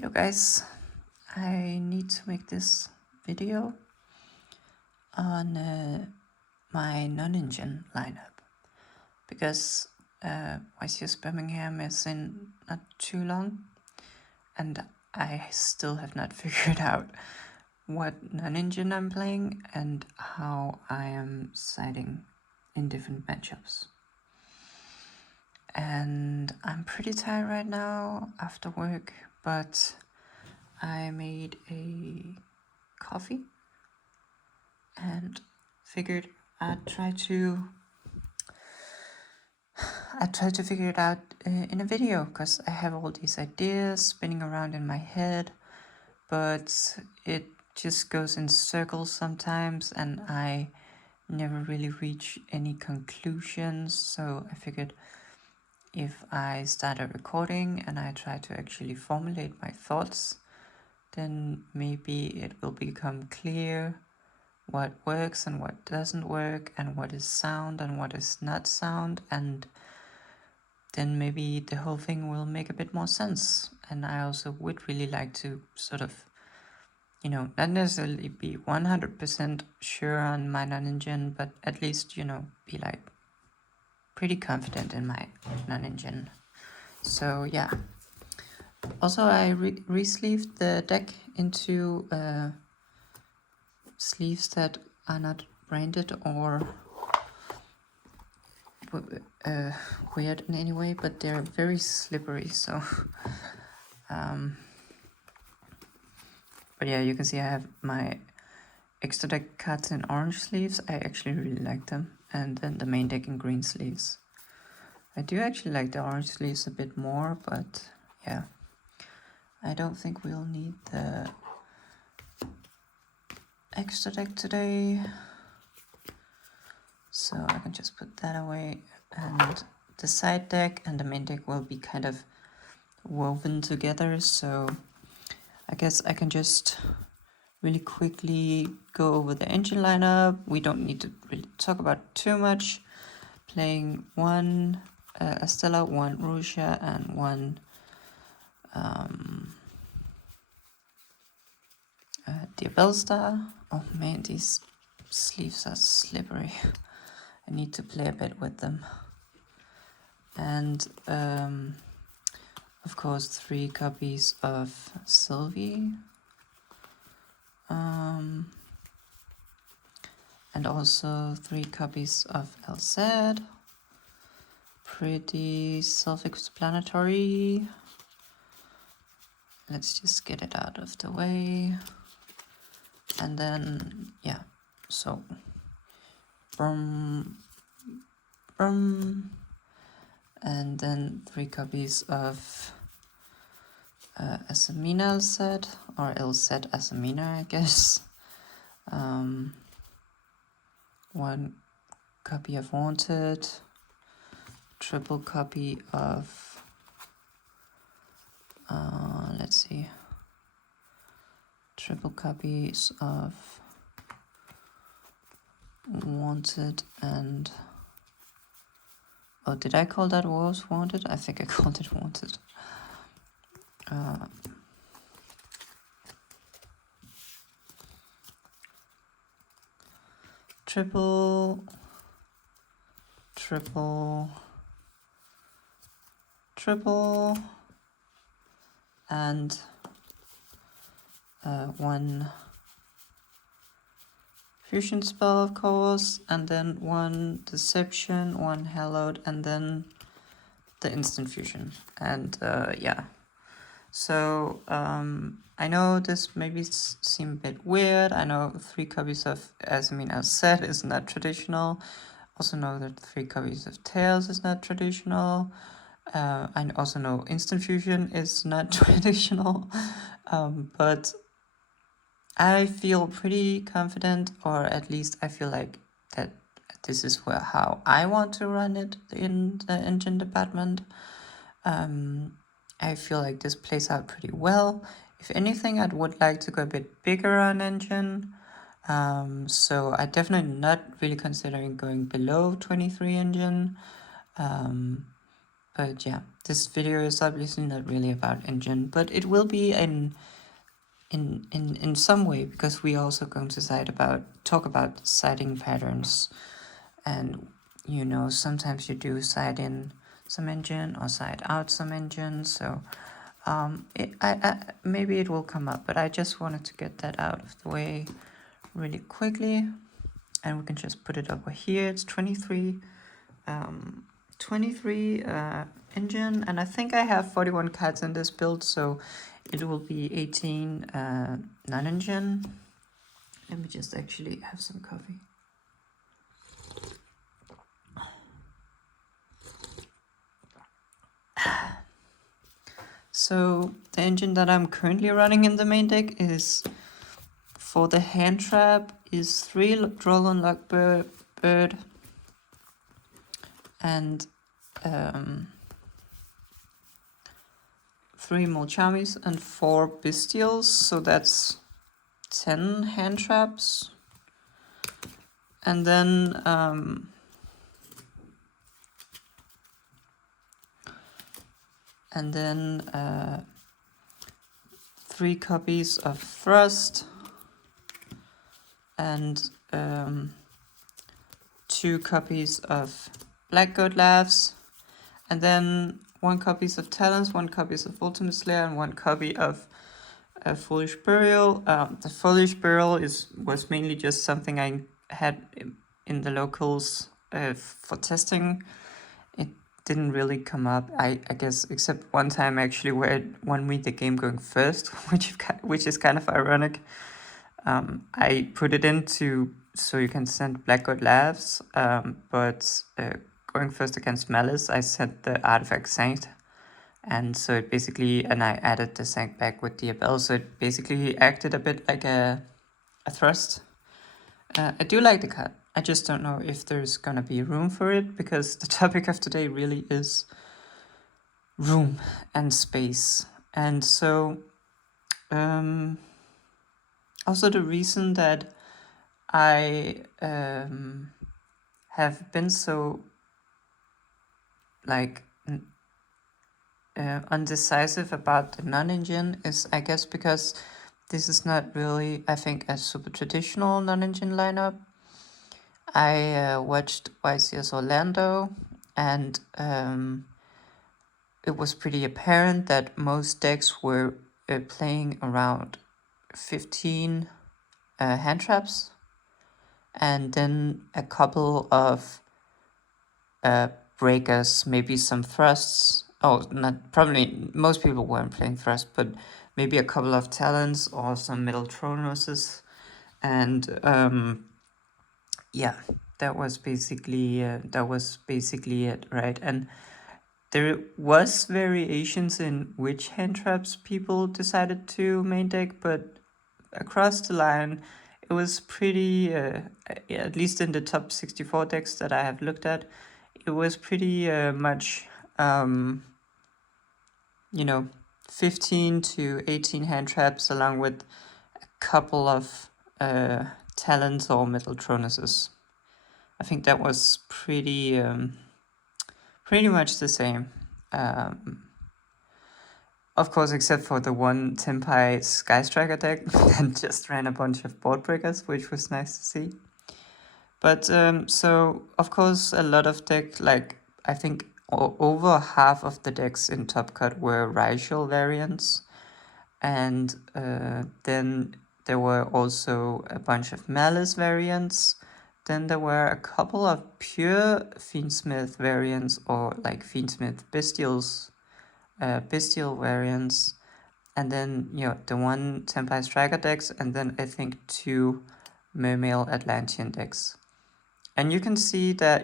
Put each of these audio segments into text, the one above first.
Yo guys, I need to make this video on my non-engine lineup because YCS Birmingham is in not too long and I still have not figured out what non-engine I'm playing and how I am siding in different matchups. And I'm pretty tired right now after work, but I made a coffee and figured I'd try to figure it out in a video because I have all these ideas spinning around in my head, but it just goes in circles sometimes and I never really reach any conclusions. So I figured if I start a recording and I try to actually formulate my thoughts, then maybe it will become clear what works and what doesn't work and what is sound and what is not sound, and then maybe the whole thing will make a bit more sense. And I also would really like to sort of, not necessarily be 100% sure on my non-engine, but at least, be like pretty confident in my non-engine. So yeah. Also, I re-sleeved the deck into sleeves that are not branded or weird in any way, but they're very slippery, so but yeah, you can see I have my extra deck cards in orange sleeves. I actually really like them, and then the main deck in green sleeves. I do actually like the orange sleeves a bit more, but yeah, I don't think we'll need the extra deck today, so I can just put that away, and the side deck and the main deck will be kind of woven together. So I guess I can just really quickly go over the engine lineup. We don't need to really talk about too much. Playing one Estella, one Russia, and one Diabellstar. Oh man, these sleeves are slippery. I need to play a bit with them. And of course 3 copies of Sylvie. And also 3 copies of LZ. Pretty self-explanatory. Let's just get it out of the way. And then, yeah, so and then 3 copies of Asamina LZ, or LZ Asamina, I guess. 1 copy of Wanted, triple copy of, let's see, triple copies of Wanted and, oh, did I call that was Wanted? I think I called it Wanted. Triple, and 1 fusion spell, of course, and then 1 deception, 1 hallowed, and then the instant fusion. And yeah, so I know this maybe seem a bit weird. I know 3 copies of Asamina set is not traditional. Also know that 3 copies of Tails is not traditional. I also know instant fusion is not traditional, but I feel pretty confident, or at least I feel like that this is how I want to run it in the engine department. I feel like this plays out pretty well. If anything, I would like to go a bit bigger on engine. So I definitely not really considering going below 23 engine. But yeah, this video is obviously not really about engine, but it will be in some way, because we also going to talk about sighting patterns. And you know, sometimes you do sight in some engine or sight out some engine, so maybe it will come up, but I just wanted to get that out of the way really quickly. And we can just put it over here. It's 23 engine, and I think I have 41 cats in this build, so it will be 18 non-engine. Let me just actually have some coffee. So the engine that I'm currently running in the main deck is, for the hand trap, is 3 Droll and Lock Bird and 3 Molchamis and 4 Bestials, so that's 10 hand traps. And then 3 copies of Thrust and 2 copies of Black Goat Laughs, and then 1 copies of Talons, 1 copies of Ultimate Slayer, and 1 copy of Foolish Burial. The Foolish Burial was mainly just something I had in the locals for testing. It didn't really come up, I guess, except one time actually, where it won me the game going first, which is kind of ironic. I put it into so you can send Black God Laughs, but going first against Maliss, I sent the Artifact Saint, and so it basically, and I added the Saint back with the Abel, so it basically acted a bit like a Thrust. I do like the card. I just don't know if there's gonna be room for it, because the topic of today really is room and space. And so also the reason that I have been so like undecisive about the non-engine is, I guess, because this is not really, I think, a super traditional non-engine lineup. I watched YCS Orlando, and it was pretty apparent that most decks were playing around 15 hand traps, and then a couple of breakers, maybe some thrusts. Oh, not probably, most people weren't playing thrust, but maybe a couple of talents or some middle Tronoses. And yeah, that was basically it, right? And there was variations in which hand traps people decided to main deck, but across the line, it was pretty, at least in the top 64 decks that I have looked at, it was pretty much, 15 to 18 hand traps, along with a couple of talents or middle Tronoses. I think that was pretty much the same. Of course, except for the one Tempai Sky Striker deck that just ran a bunch of board breakers, which was nice to see. But so of course a lot of decks, like I think over half of the decks in Top Cut were Ryzeal variants, and then there were also a bunch of Maliss variants. Then there were a couple of pure Fiendsmith variants, or like Fiendsmith Bestial variants, and then the one Tempai Striker decks, and then I think 2 Mermail Atlantean decks. And you could see that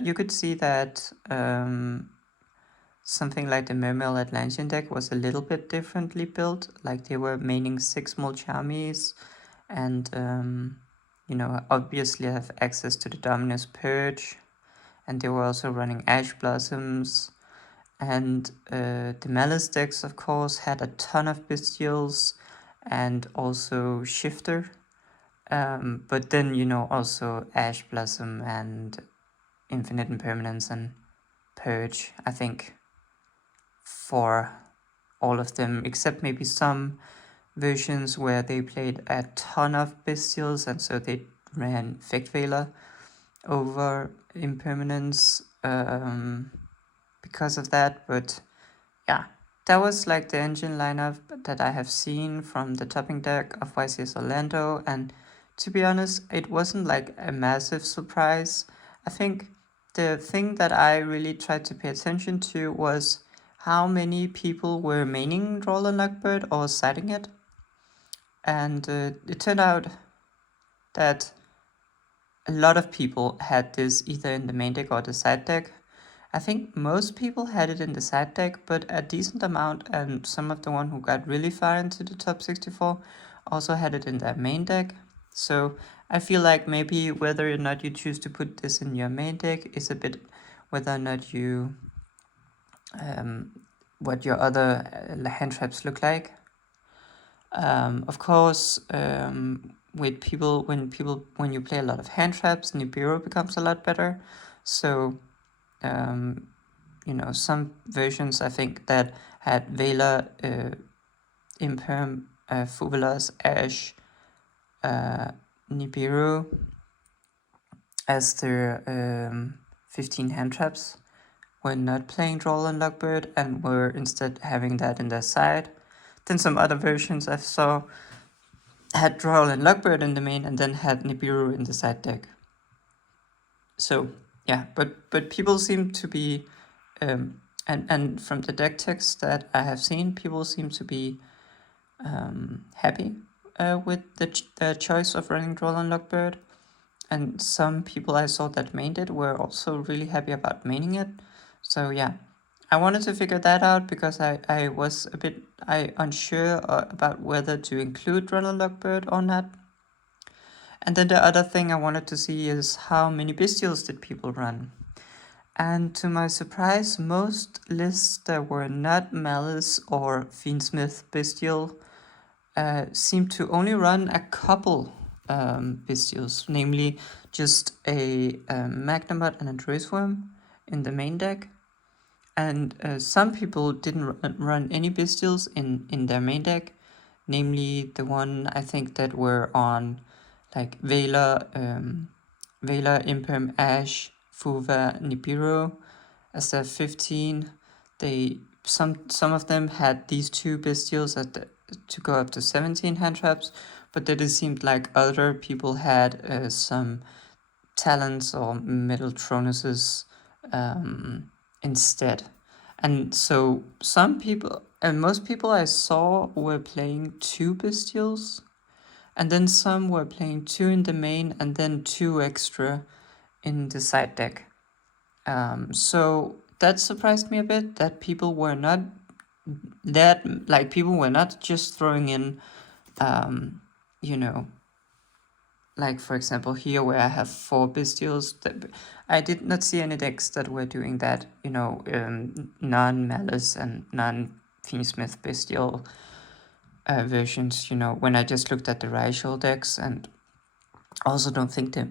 something like the Mermail Atlantean deck was a little bit differently built. Like they were maining 6 Molchamis, and obviously have access to the Dominus Purge, and they were also running Ash Blossoms. And the Maliss decks, of course, had a ton of Bestials and also Shifter. But then, also Ash Blossom and Infinite Impermanence and Purge, I think. for all of them, except maybe some versions where they played a ton of bestials, and so they ran Fect Veiler over Impermanence because of that. But yeah, that was like the engine lineup that I have seen from the topping deck of YCS Orlando, and to be honest, it wasn't like a massive surprise. I think the thing that I really tried to pay attention to was how many people were maining Droll and Luckbird or siding it. And it turned out that a lot of people had this either in the main deck or the side deck. I think most people had it in the side deck, but a decent amount, and some of the one who got really far into the top 64 also had it in their main deck. So I feel like maybe whether or not you choose to put this in your main deck is a bit whether or not you what your other hand traps look like. Of course, with people when you play a lot of hand traps, Nibiru becomes a lot better. So you know, some versions I think that had Veiler, Imperm, Fuvelas, Ash, Nibiru as their 15 hand traps were not playing Droll and Luckbird and were instead having that in their side. Then some other versions I saw had Droll and Luckbird in the main and then had Nibiru in the side deck. So yeah, but people seem to be and from the deck text that I have seen, people seem to be happy with the choice of running Droll and Luckbird. And some people I saw that mained it were also really happy about maining it. So yeah, I wanted to figure that out because I was a bit unsure about whether to include Droll and Luckbird or not. And then the other thing I wanted to see is how many bestials did people run. And to my surprise, most lists that were not Maliss or Fiendsmith bestial seemed to only run a couple bestials, namely just a Magnamod and a Druisworm in the main deck. And some people didn't run any bestials in their main deck, namely the one I think that were on like Veiler, Imperm, Ash, Fuva, Nibiru as their 15. They some of them had these two bestials to go up to 17 hand traps, but then it seemed like other people had some talents or metal tronuses instead. And so some people and most people I saw were playing two bestials, and then some were playing two in the main and then two extra in the side deck. So that surprised me a bit that people were not just throwing in you know, like for example here where I have 4 bestials, that I did not see any decks that were doing that, you know, non-Maliss and non-Fiendsmith bestial versions, you know, when I just looked at the Ryzeal decks, and also don't think the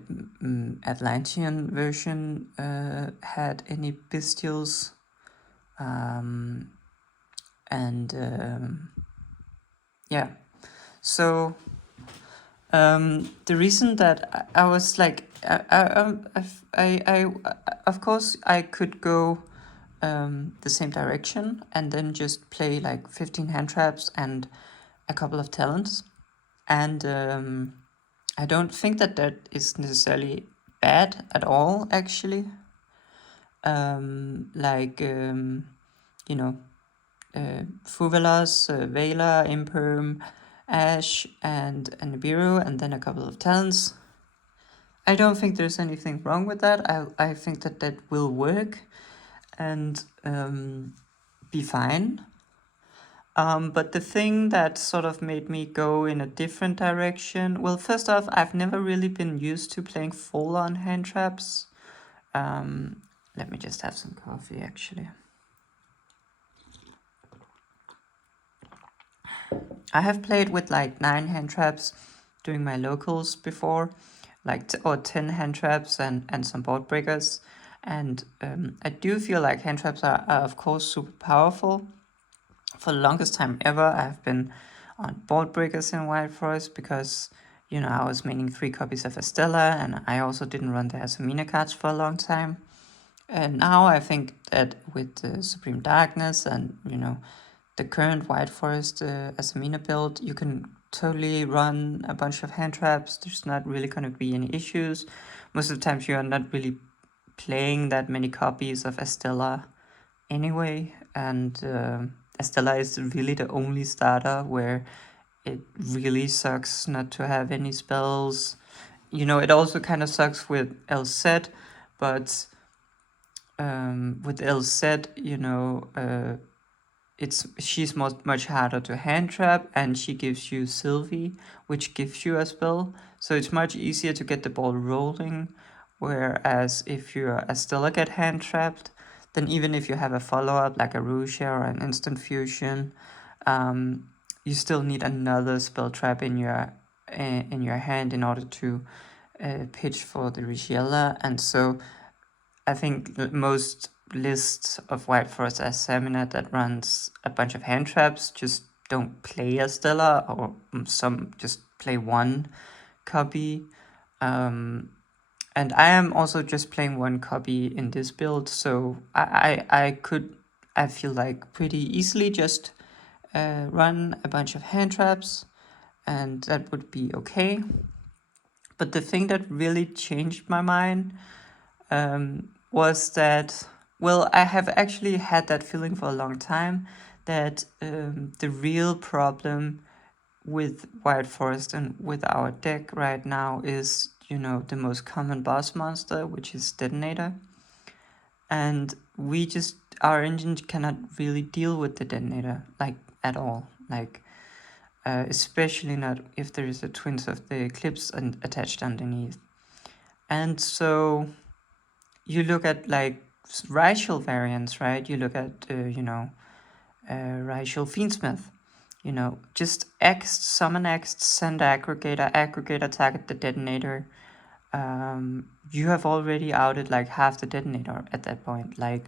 Atlantean version had any bestials. Yeah, so the reason that I was like, I of course I could go the same direction and then just play like 15 hand traps and a couple of talents, and I don't think that is necessarily bad at all, actually. You know, Fuvelas, Veiler, Imperm, Ash, and Nibiru, and then a couple of talents. I don't think there's anything wrong with that. I think that will work and be fine. But the thing that sort of made me go in a different direction, well, first off, I've never really been used to playing full-on hand traps. Let me just have some coffee, actually. I have played with like 9 hand traps doing my locals before, like or 10 hand traps and some board breakers. And I do feel like hand traps are of course super powerful. For the longest time ever, I've been on board breakers in Wild Forest because, you know, I was maining 3 copies of Estella, and I also didn't run the Asomina cards for a long time. And now I think that with the Supreme Darkness and, you know, the current White Forest Asomina build, you can totally run a bunch of hand traps. There's not really going to be any issues. Most of the times you are not really playing that many copies of Estella anyway, and Estella is really the only starter where it really sucks not to have any spells. You know, it also kind of sucks with LZ, but with LZ, you know, she's much harder to hand trap, and she gives you Sylvie, which gives you a spell, so it's much easier to get the ball rolling. Whereas if you're a Stella get hand trapped, then even if you have a follow-up like a Rusia or an instant fusion, you still need another spell trap in your hand in order to pitch for the Ryzeal. And so I think most lists of White Forest Asomina that runs a bunch of hand traps just don't play a Stella, or some just play one copy. And I am also just playing one copy in this build, so I feel like pretty easily just run a bunch of hand traps, and that would be okay. But the thing that really changed my mind was that, well, I have actually had that feeling for a long time, that the real problem with Wild Forest and with our deck right now is, you know, the most common boss monster, which is Detonator. And our engine cannot really deal with the Detonator, like, at all. Like, especially not if there is a Twins of the Eclipse attached underneath. And so you look at, like, Ryzeal variants, right? You look at, Ryzeal Fiendsmith. You know, just X, summon X, send aggregator, target the detonator. You have already outed like half the detonator at that point. Like,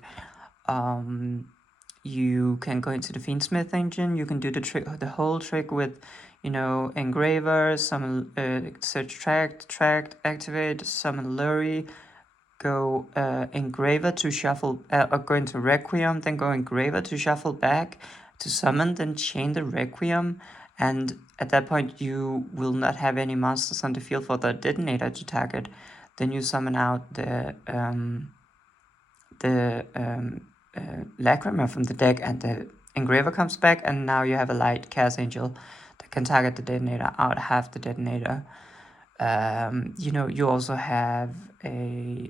you can go into the Fiendsmith engine. You can do the whole trick with, you know, Engraver, summon search tract, activate, summon Lurie, go Engraver to shuffle, or go into Requiem, then go Engraver to shuffle back to summon, then chain the Requiem, and at that point you will not have any monsters on the field for the detonator to target. Then you summon out the Lacrima from the deck, and the Engraver comes back, and now you have a light Chaos Angel that can target the detonator, out half the detonator. You know, you also have a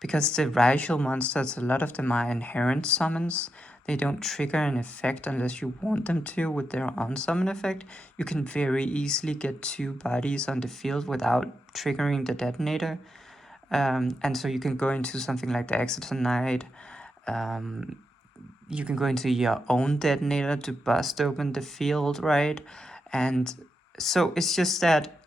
because the Ryzeal monsters, a lot of them are inherent summons. They don't trigger an effect unless you want them to with their unsummon effect. You can very easily get 2 bodies on the field without triggering the detonator. And so you can go into something like the Exeter Knight. You can go into your own detonator to bust open the field, right? And so it's just that,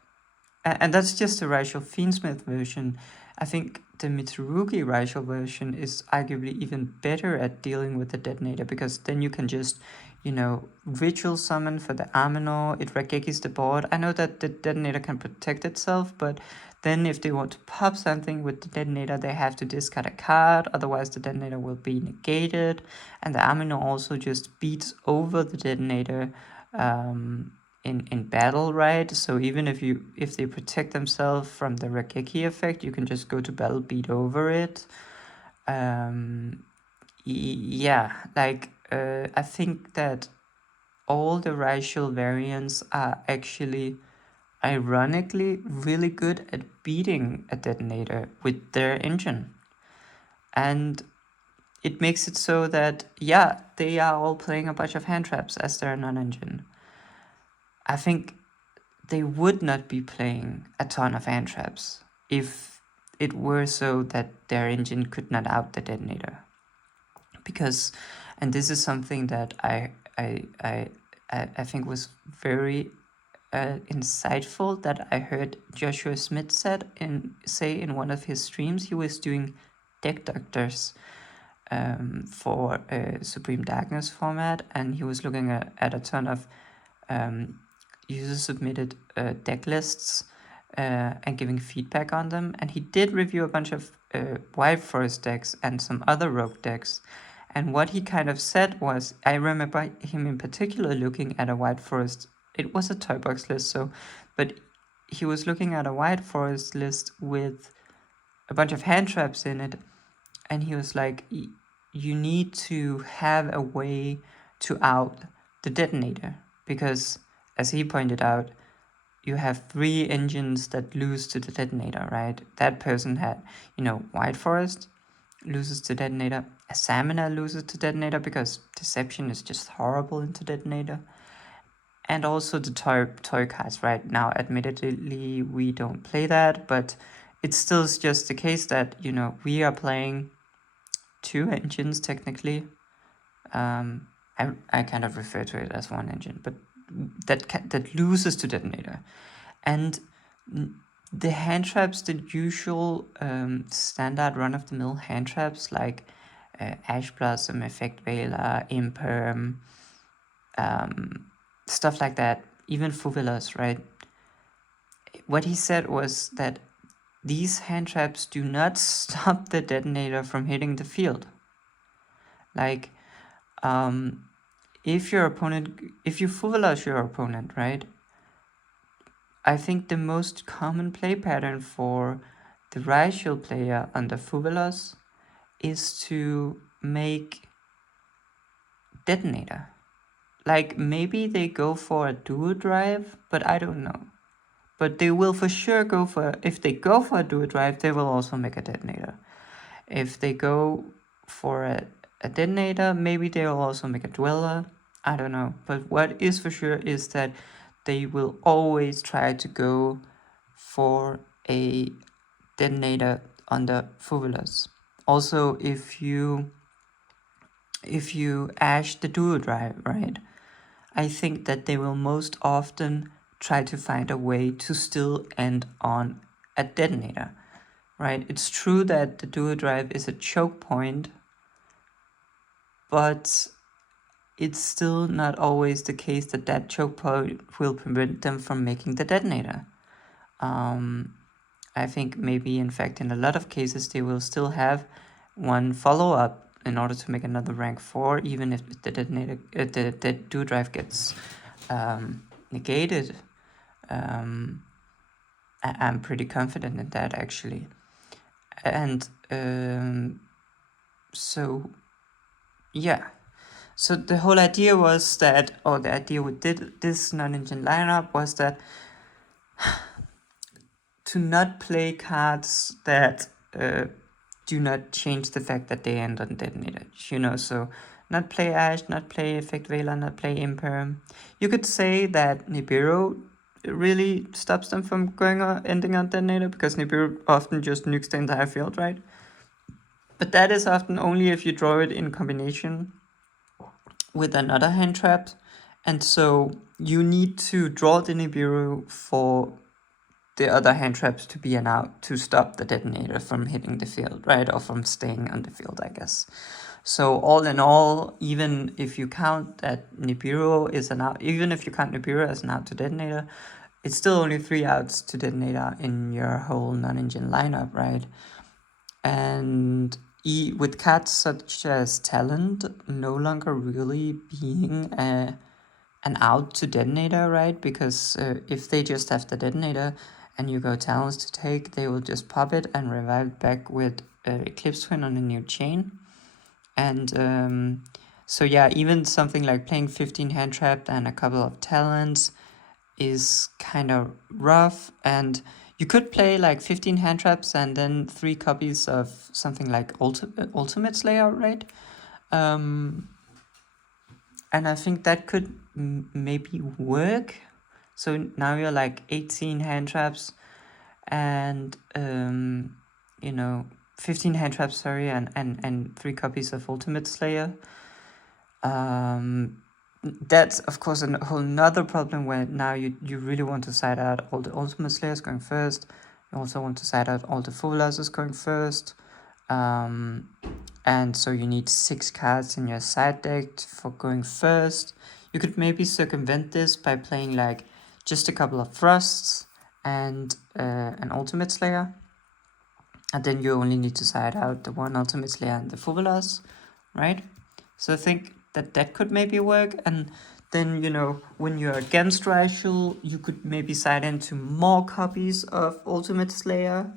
and that's just the Ryzeal Fiendsmith version. I think the Mitsurugi Ryzeal version is arguably even better at dealing with the detonator, because then you can just, you know, ritual summon for the Amino, it Regekis the board. I know that the detonator can protect itself, but then if they want to pop something with the detonator, they have to discard a card, otherwise the detonator will be negated. And the Amino also just beats over the detonator in battle, right? So even if they protect themselves from the Regeki effect, you can just go to battle, beat over it. Yeah, like, I think that all the Ryzeal variants are actually, ironically, really good at beating a detonator with their engine. And it makes it so that, yeah, they are all playing a bunch of hand traps as their non-engine. I think they would not be playing a ton of hand traps if it were so that their engine could not out the detonator. Because, and this is something that I think was very insightful, that I heard Joshua Smith say in one of his streams. He was doing deck doctors for a Supreme Darkness format, and he was looking at a ton of user-submitted deck lists and giving feedback on them. And he did review a bunch of White Forest decks and some other rogue decks. And what he kind of said was, I remember him in particular looking at a White Forest, it was a toy box list, but he was looking at a White Forest list with a bunch of hand traps in it, and he was like, you need to have a way to out the detonator, because as he pointed out, you have 3 engines that lose to the detonator, right? That person had, White Forest loses to detonator, a Salminer loses to detonator because Deception is just horrible into detonator, and also the toy cards, right? Now, admittedly, we don't play that, but it's still just the case that, we are playing 2 engines technically. I kind of refer to it as 1 engine, but that loses to detonator. And the hand traps, the usual standard run-of-the-mill hand traps like Ash Blossom, Effect Veiler, Imperm, stuff like that, even Fuvilas, right? What he said was that these hand traps do not stop the detonator from hitting the field. Like, if you Fuvilas your opponent, right? I think the most common play pattern for the Ryzeal player under Fuvilas is to make detonator. Like, maybe they go for a duo drive, but I don't know. But they will for sure if they go for a duo drive, they will also make a detonator. If they go for a detonator, maybe they will also make a dweller. I don't know. But what is for sure is that they will always try to go for a detonator under Fuvilas. Also, if you ash the duo drive, right, I think that they will most often try to find a way to still end on a detonator, right? It's true that the duo drive is a choke point, but it's still not always the case that choke point will prevent them from making the detonator. I think maybe, in fact, in a lot of cases, they will still have 1 follow-up in order to make another rank 4, even if the detonator, the duo drive gets negated. I'm pretty confident in that, actually. And so, yeah. So the whole idea was that, or the idea with this non-engine lineup was that to not play cards that do not change the fact that they end on detonator, so not play Ash, not play Effect Veiler, not play Imperm. You could say that Nibiru really stops them from ending on detonator, because Nibiru often just nukes the entire field, right? But that is often only if you draw it in combination with another hand trap, and so you need to draw the Nibiru for the other hand traps to be an out to stop the detonator from hitting the field, right? Or from staying on the field, I guess. So all in all, even if you count that Nibiru is an out, even if you count Nibiru as an out to detonator, it's still only 3 outs to detonator in your whole non-engine lineup, right? And with cards such as Talent no longer really being an out to detonator, right? Because if they just have the detonator and you go Talents to take, they will just pop it and revive it back with Eclipse Twin on a new chain. And so yeah, even something like playing 15 hand trap and a couple of Talents is kind of rough. And you could play like 15 hand traps and then 3 copies of something like Ultimate Slayer, right? And I think that could maybe work. So now you're like 18 hand traps and 15 hand traps, sorry, and 3 copies of Ultimate Slayer. That's of course a whole nother problem where now you really want to side out all the Ultimate Slayers going first. You also want to side out all the Full Losses going first. And so you need 6 cards in your side deck for going first. You could maybe circumvent this by playing like just a couple of thrusts and an ultimate slayer. And then you only need to side out the one ultimate slayer and the Fuvelas, right? So I think that that could maybe work. And then, you know, when you're against Ryzeal, you could maybe side into more copies of Ultimate Slayer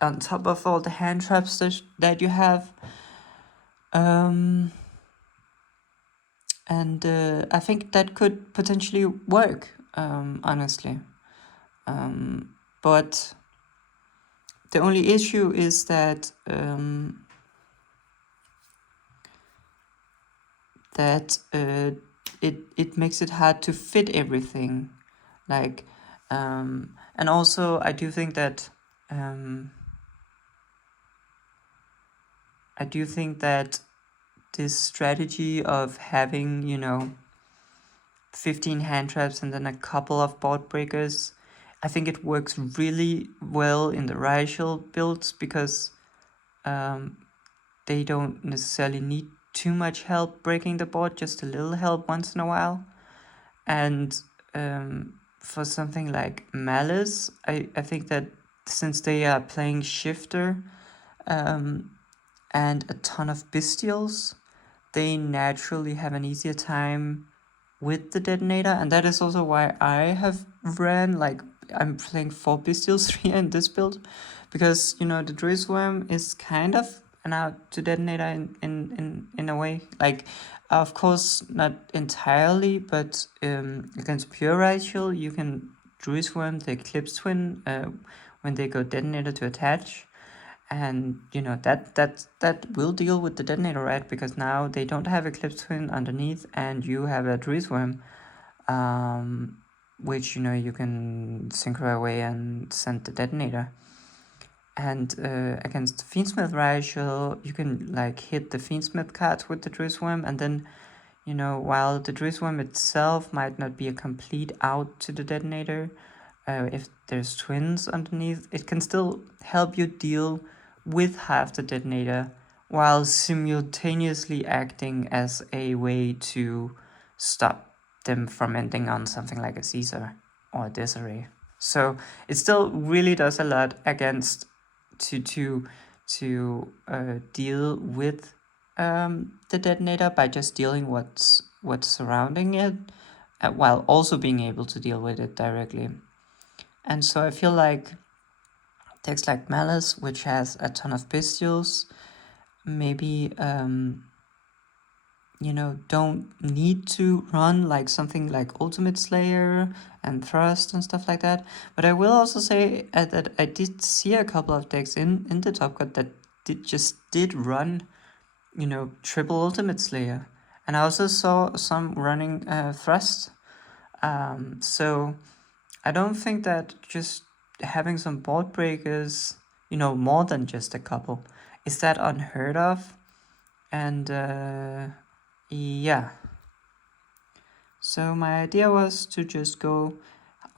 on top of all the hand traps that you have. And I think that could potentially work, honestly. But the only issue is that it makes it hard to fit everything, like, and also I do think that this strategy of having, you know, 15 hand traps and then a couple of board breakers, I think it works really well in the Ryzeal builds because they don't necessarily need too much help breaking the board, just a little help once in a while. And for something like Maliss, I think that since they are playing Shifter and a ton of Bestials, they naturally have an easier time with the Detonator. And that is also why I have ran, like, I'm playing 4 Bestials here in this build, because, you know, the Druid is kind of an out to Detonator in a way. Like, of course, not entirely, but against pure Ryzeal, you can Druid the Eclipse Twin when they go Detonator to attach. And, you know, that will deal with the Detonator, right? Because now they don't have Eclipse Twin underneath, and you have a Druid which, you know, you can synchro away and send the Detonator. And against Fiendsmith Ryzeal, you can like hit the Fiendsmith cards with the Druid, and then, you know, while the Druid itself might not be a complete out to the Detonator, if there's twins underneath, it can still help you deal with half the Detonator while simultaneously acting as a way to stop them from ending on something like a Caesar or a Desiree. So it still really does a lot against to deal with the Detonator by just dealing what's surrounding it, while also being able to deal with it directly. And so I feel like decks like Maliss, which has a ton of Bestials, maybe you know, don't need to run like something like Ultimate Slayer and Thrust and stuff like that. But I will also say that I did see a couple of decks in the top cut that did run, you know, triple Ultimate Slayer. And I also saw some running Thrust. So I don't think that just having some board breakers, you know, more than just a couple, is that unheard of. And yeah. So my idea was to just go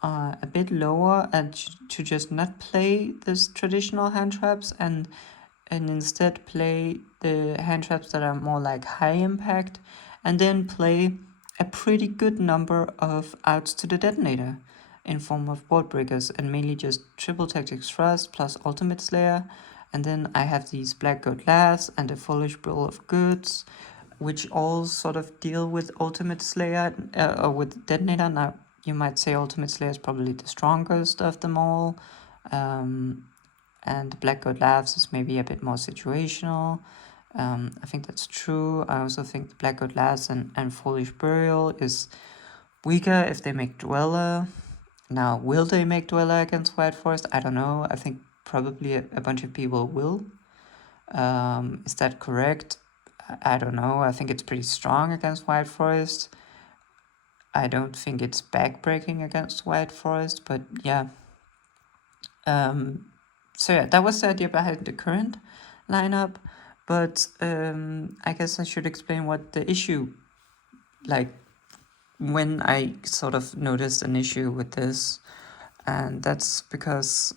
a bit lower and to just not play this traditional hand traps and instead play the hand traps that are more like high impact, and then play a pretty good number of outs to the Detonator in form of board breakers, and mainly just triple tactics thrust plus ultimate slayer. And then I have these black goat lass and a foolish bill of goods, which all sort of deal with ultimate slayer or with Detonator. Now you might say ultimate slayer is probably the strongest of them all, and Black God Laughs is maybe a bit more situational. I think that's true. I also think the Black God Laughs and Foolish Burial is weaker if they make Dweller. Now, will they make Dweller against White Forest? I don't know. I think probably a bunch of people will. Is that correct? I don't know. I think it's pretty strong against White Forest. I don't think it's backbreaking against White Forest, but yeah. So yeah, that was the idea behind the current lineup, but I guess I should explain what the issue, like when I sort of noticed an issue with this, and that's because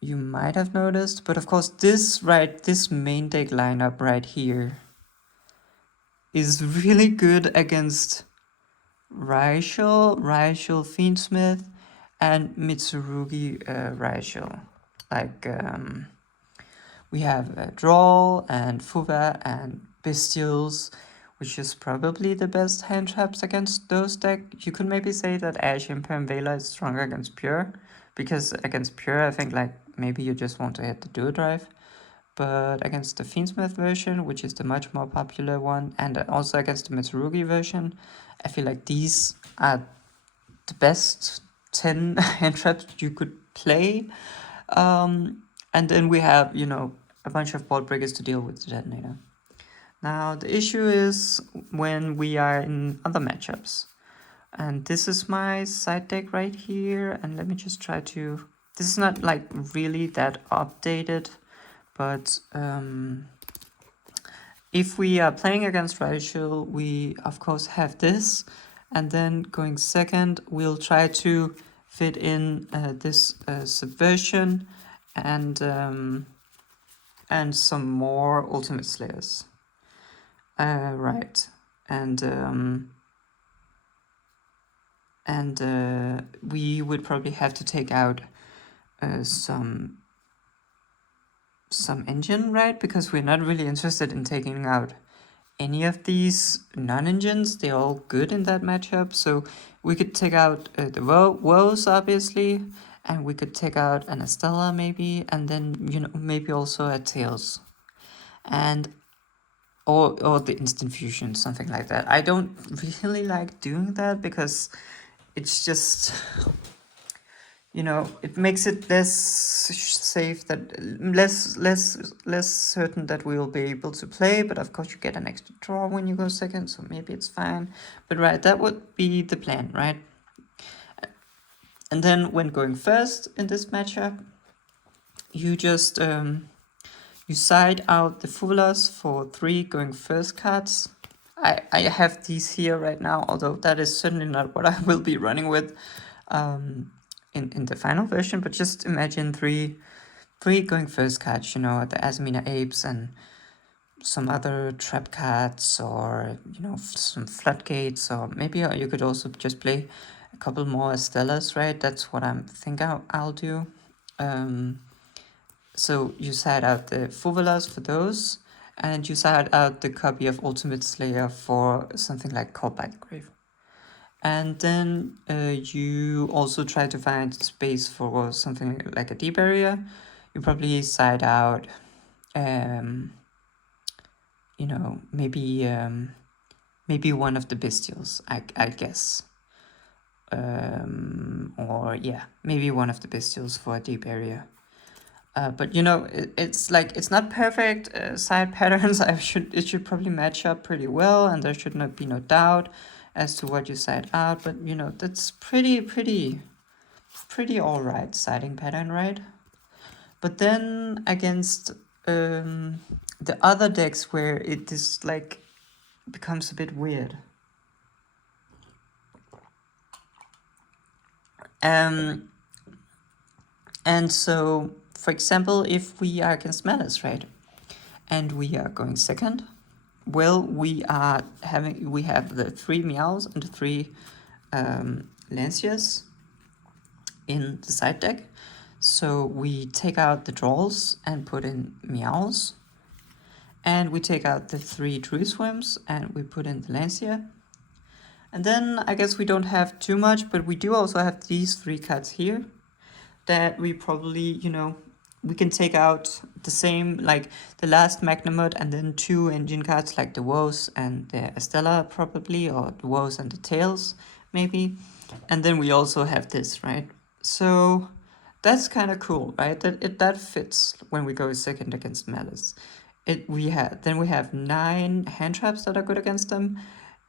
you might have noticed. But of course, this main deck lineup right here is really good against Ryzeal, Fiendsmith, and Mitsurugi Ryzeal. Like, we have Drawl and Fuva and Bestials, which is probably the best hand traps against those decks. You could maybe say that Ash Imperm Vela is stronger against Pure, because against Pure, I think like maybe you just want to hit the Duo Drive. But against the Fiendsmith version, which is the much more popular one, and also against the Mitsurugi version, I feel like these are the best 10 hand traps you could play. And then we have, you know, a bunch of board breakers to deal with the detonator. Now, the issue is when we are in other matchups. And this is my side deck right here. And let me just try to... This is not like really that updated, but if we are playing against Ryzeal, we of course have this. And then going second, we'll try to fit in this Subversion and some more Ultimate Slayers. Right. And we would probably have to take out some engine, right? Because we're not really interested in taking out any of these non-engines. They're all good in that matchup. So we could take out the Woes, obviously, and we could take out an Estella maybe, and then, you know, maybe also a Tails. And or the instant fusion, something like that. I don't really like doing that because it's just, you know, it makes it less safe, that less certain that we will be able to play. But of course you get an extra draw when you go second, so maybe it's fine. But right, that would be the plan, right? And then when going first in this matchup, you just you side out the Fulas for 3 going first cards. I have these here right now, although that is certainly not what I will be running with in the final version. But just imagine 3 going first cards, you know, the Azamina Apes and some other trap cards, or, you know, some floodgates, or maybe you could also just play a couple more Stellas, right? That's what I'm thinking I'll do. So you side out the Fuvalas for those, and you side out the copy of Ultimate Slayer for something like Called by the Grave. And then you also try to find space for something like a D-barrier. You probably side out, you know, maybe one of the Bestials, I guess. Or yeah, maybe one of the Bestials for a D-barrier. But you know, it's like, it's not perfect side patterns. It should probably match up pretty well, and there should not be no doubt as to what you side out. But you know, that's pretty all right siding pattern, right? But then against the other decks where it is like becomes a bit weird. And so, for example, if we are against Maliss, right, and we are going second, well, we have the 3 Meows and the 3 Lanciers in the side deck. So we take out the Drolls and put in Meows, and we take out the 3 True Swims and we put in the Lancia. And then I guess we don't have too much, but we do also have these 3 cards here that we probably, you know, we can take out the same, like the last Magnamod, and then 2 engine cards like the Woes and the Estella probably, or the Woes and the Tails maybe. And then we also have this, right? So that's kind of cool, right? That fits when we go second against Maliss. We have 9 hand traps that are good against them,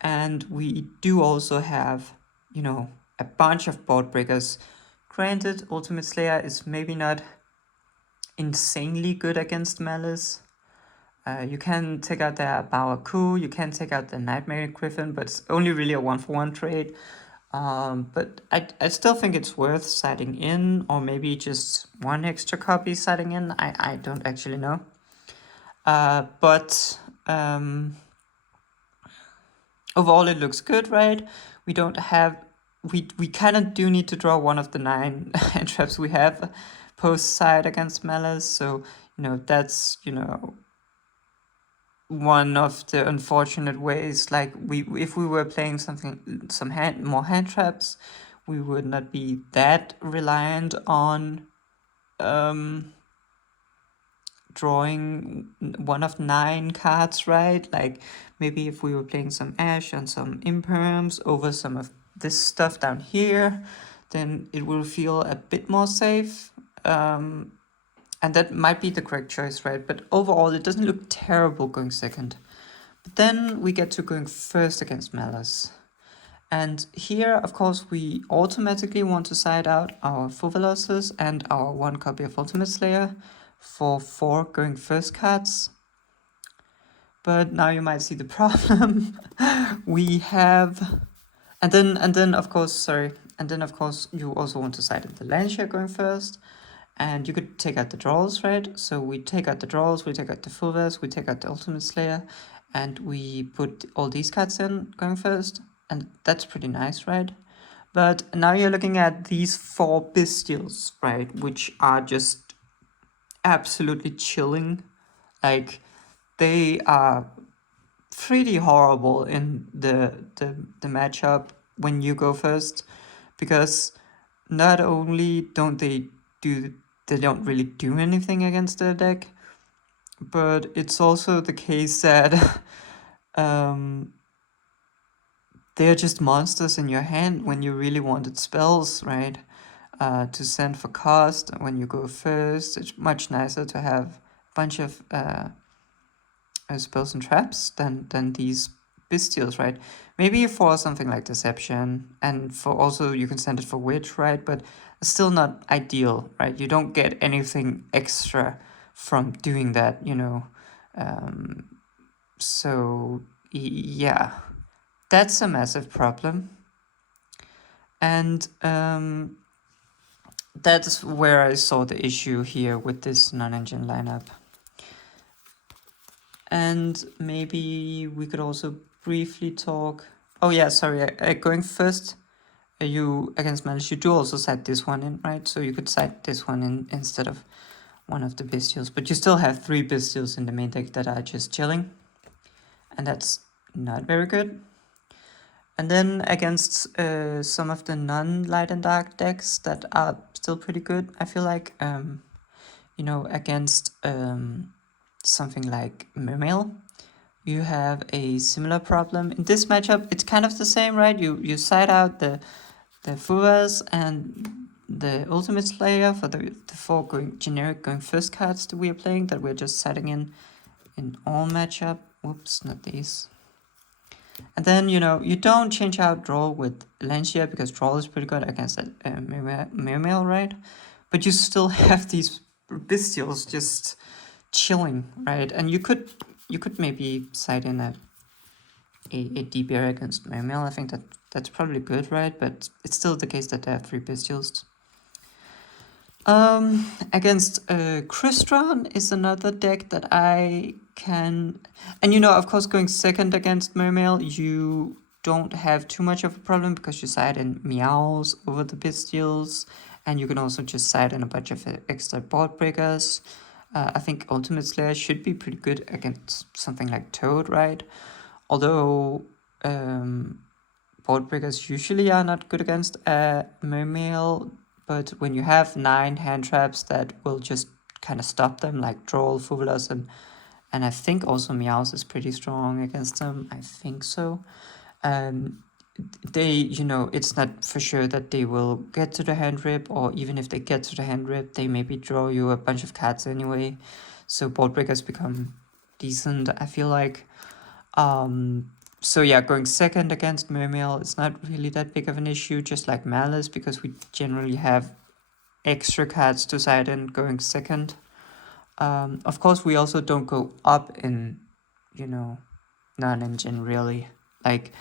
and we do also have, you know, a bunch of board breakers. Granted, Ultimate Slayer is maybe not insanely good against Maliss. You can take out the Bawaku, you can take out the Nightmare Griffin, but it's only really a 1-for-1 trade. But I still think it's worth siding in, or maybe just one extra copy siding in. I don't actually know. But overall it looks good, right? We don't have, we kind of do need to draw one of the 9 hand traps we have post side against Maliss, so, that's, one of the unfortunate ways. Like, if we were playing some more hand traps, we would not be that reliant on drawing one of 9 cards, right? Like, maybe if we were playing some Ash and some Imperms over some of this stuff down here, then it will feel a bit more safe. And that might be the correct choice, right? But overall, it doesn't look terrible going second. But then we get to going first against Maliss. And here, of course, we automatically want to side out our Fuveloses and our 1 copy of Ultimate Slayer for 4 going first cards. But now you might see the problem. We have... And then of course, you also want to side in the Lancia going first. And you could take out the draws, right? So we take out the draws, we take out the Fulvers, we take out the Ultimate Slayer, and we put all these cards in going first. And that's pretty nice, right? But now you're looking at these 4 Bestials, right? Which are just absolutely chilling. Like, they are pretty horrible in the matchup when you go first. Because not only don't they don't really do anything against their deck, but it's also the case that they're just monsters in your hand when you really wanted spells, right? To send for cost when you go first. It's much nicer to have a bunch of spells and traps than these Bestials, right? Maybe for something like Deception, and for also you can send it for Witch, right? But it's still not ideal, right? You don't get anything extra from doing that, So, yeah, that's a massive problem. And that's where I saw the issue here with this non-engine lineup. And maybe we could also briefly talk... Oh yeah, sorry, going first, you against Maliss, you do also side this one in, right? So you could side this one in instead of one of the Bestials, but you still have 3 Bestials in the main deck that are just chilling, and that's not very good. And then against some of the non-light and dark decks that are still pretty good, I feel like, against something like Mermail, you have a similar problem. In this matchup, it's kind of the same, right? You side out the Fuas and the Ultimate Slayer for the 4 generic going first cards that we are playing, that we're just setting in all matchup. Whoops, not these. And then, you don't change out Droll with Lancia, because Droll is pretty good against Mermail, right? But you still have these Bestials just chilling, right? And you could maybe side in a D-Bear against Mermail. I think that's probably good, right? But it's still the case that they have 3 Bestials. Against Crystron is another deck that I can... And of course, going second against Mermail, you don't have too much of a problem, because you side in Meows over the Bestials, and you can also just side in a bunch of extra board breakers. I think Ultimate Slayer should be pretty good against something like Toad, right? Although board breakers usually are not good against Mermail, but when you have 9 hand traps that will just kind of stop them, like Droll, Fuvelos, and I think also Meows is pretty strong against them. I think so. They, it's not for sure that they will get to the hand rip, or even if they get to the hand rip, they maybe draw you a bunch of cards anyway. So board breakers become decent, I feel like. So yeah, going second against Mermail, it's not really that big of an issue, just like Maliss, because we generally have extra cards to side in going second. Of course, we also don't go up in, non-engine, really. Like,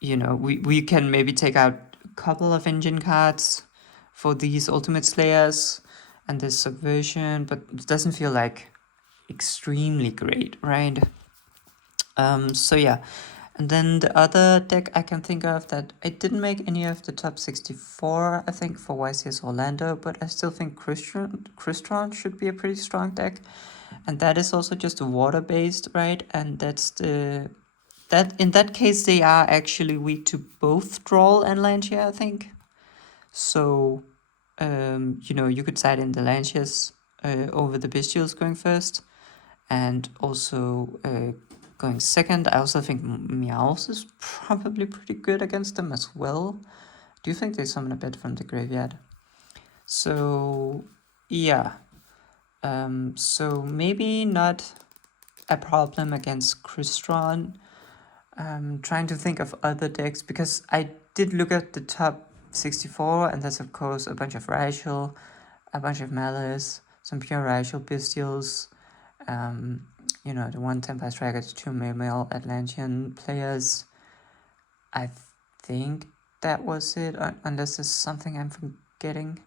you know, we can maybe take out a couple of engine cards for these Ultimate Slayers and this Subversion, but it doesn't feel like extremely great, right? So yeah. And then the other deck I can think of that I didn't make any of the top 64, I think, for YCS Orlando, but I still think Crystron should be a pretty strong deck. And that is also just water-based, right? And that's in that case, they are actually weak to both Droll and Lantia, I think. So, you know, you could side in the Lantias over the Bestials going first, and also going second. I also think Meowth is probably pretty good against them as well. Do you think they summon a bit from the graveyard? So, yeah. So maybe not a problem against Crystron. Trying to think of other decks, because I did look at the top 64, and that's of course a bunch of Ryzeal, a bunch of Maliss, some pure Ryzeal Bestials, you know, the 1 Tempest Striker, 2 male Atlantean players. I think that was it, unless there's something I'm forgetting.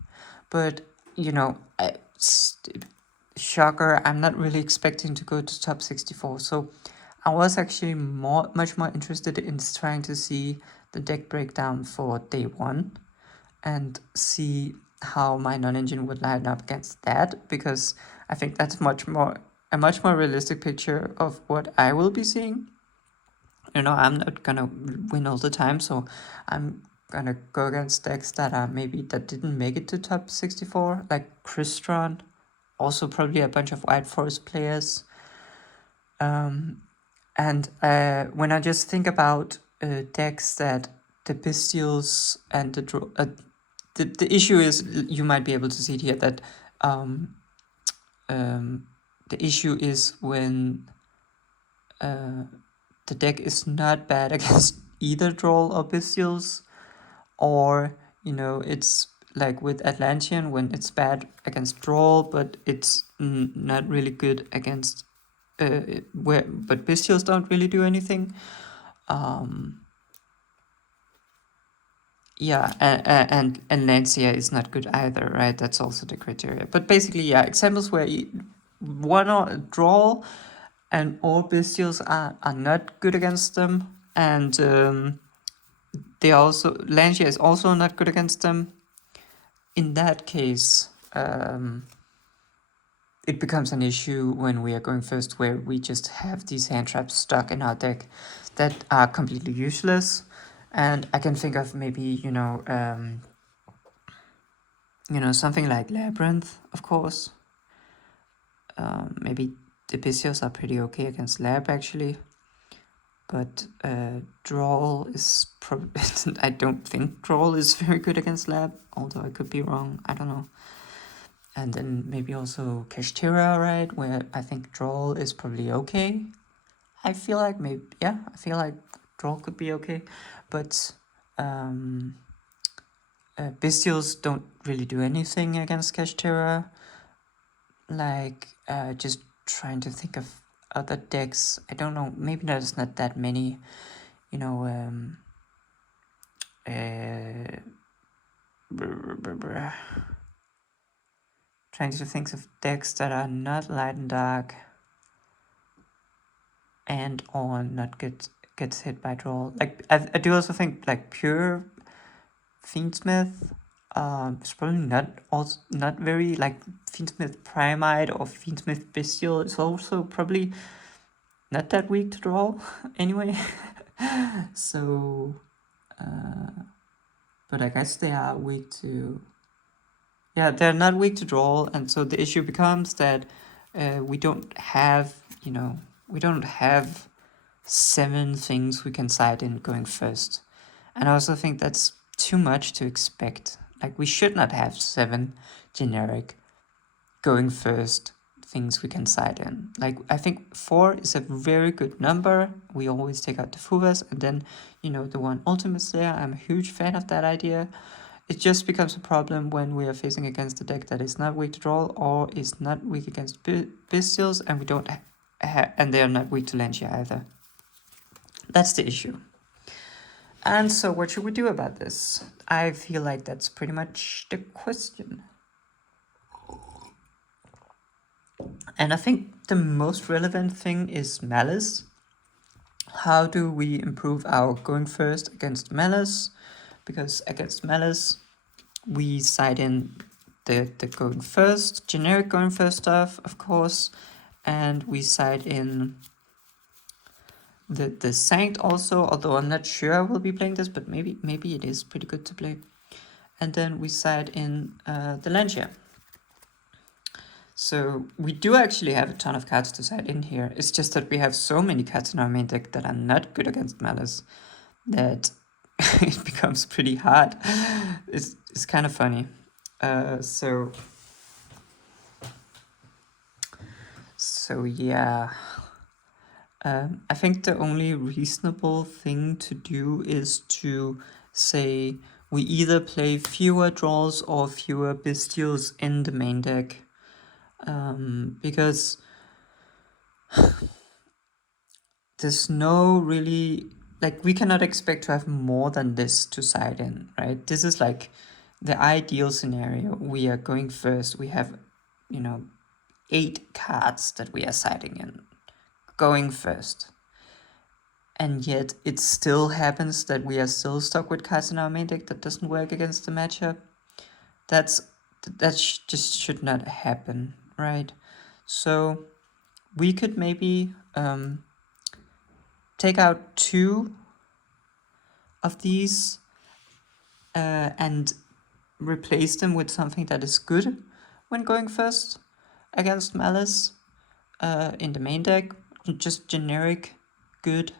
But, you know, shocker, I'm not really expecting to go to top 64, so I was actually much more interested in trying to see the deck breakdown for day 1 and see how my non-engine would line up against that, because I think that's a much more realistic picture of what I will be seeing. You know, I'm not gonna win all the time, so I'm gonna go against decks that are maybe that didn't make it to top 64, like Crystron, also probably a bunch of White Forest players. And when I just think about decks that the Bestials and the issue is, you might be able to see it here, that the issue is when the deck is not bad against either Droll or Bestials, or, you know, it's like with Atlantean, when it's bad against Droll, but it's not really good against but Bestials don't really do anything. Yeah, and Lancia is not good either, right? That's also the criteria. But basically, yeah, examples where one or Droll and all Bestials are not good against them, and they also, Lancia is also not good against them. In that case, it becomes an issue when we are going first, where we just have these hand traps stuck in our deck that are completely useless. And I can think of maybe, you know, something like Labyrinth, of course. Maybe the Bestials are pretty okay against Lab, actually. But Droll is probably... I don't think Droll is very good against Lab, although I could be wrong. I don't know. And then maybe also Kashtira, right? Where I think Droll is probably okay. I feel like I feel like Droll could be okay. But Bestials don't really do anything against Kashtira. Like, just trying to think of other decks. I don't know, maybe there's not that many, you know, trying to think of decks that are not light and dark and or not gets hit by Droll. Like, I do also think like pure Fiendsmith it's probably not very, like Fiendsmith Primite or Fiendsmith Bestial. It's also probably not that weak to Droll anyway. So but I guess they are weak to... Yeah, they're not weak to Droll, and so the issue becomes that we don't have, you know, we don't have 7 things we can side in going first. And I also think that's too much to expect. Like, we should not have 7 generic going first things we can side in. Like, I think 4 is a very good number. We always take out the Fuvas, and then, you know, the 1 Ultimate Slayer. I'm a huge fan of that idea. It just becomes a problem when we are facing against a deck that is not weak to Droll or is not weak against Bestials, and we don't and they are not weak to Lantia either. That's the issue. And so what should we do about this? I feel like that's pretty much the question. And I think the most relevant thing is Maliss. How do we improve our going first against Maliss? Because against Maliss, we side in the going first, generic going first stuff, of course, and we side in the Sanct also, although I'm not sure I will be playing this, but maybe it is pretty good to play. And then we side in the Lancia. So we do actually have a ton of cards to side in here. It's just that we have so many cards in our main deck that are not good against Maliss that it becomes pretty hard. It's kind of funny. So yeah. I think the only reasonable thing to do is to say we either play fewer draws or fewer bestials in the main deck. Because there's no really, like, we cannot expect to have more than this to side in, right? This is like the ideal scenario. We are going first. We have, 8 cards that we are siding in, going first. And yet it still happens that we are still stuck with cards in our main deck that doesn't work against the matchup. That just should not happen, right? So we could maybe take out 2 of these and replace them with something that is good when going first against Maliss in the main deck. Just generic good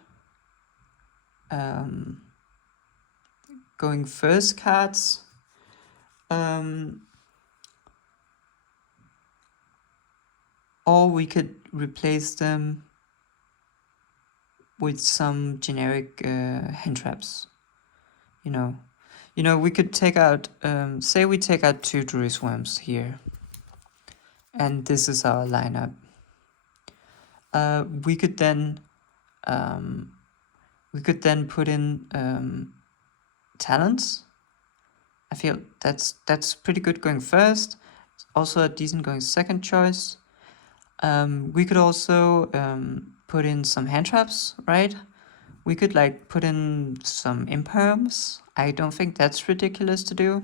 going first cards. Or we could replace them with some generic hand traps. We could take out, say we take out 2 Druisworms here. And this is our lineup. We could then put in talents. I feel that's pretty good going first. It's also a decent going second choice. We could also put in some hand traps, right? We could like put in some imperms. I don't think that's ridiculous to do.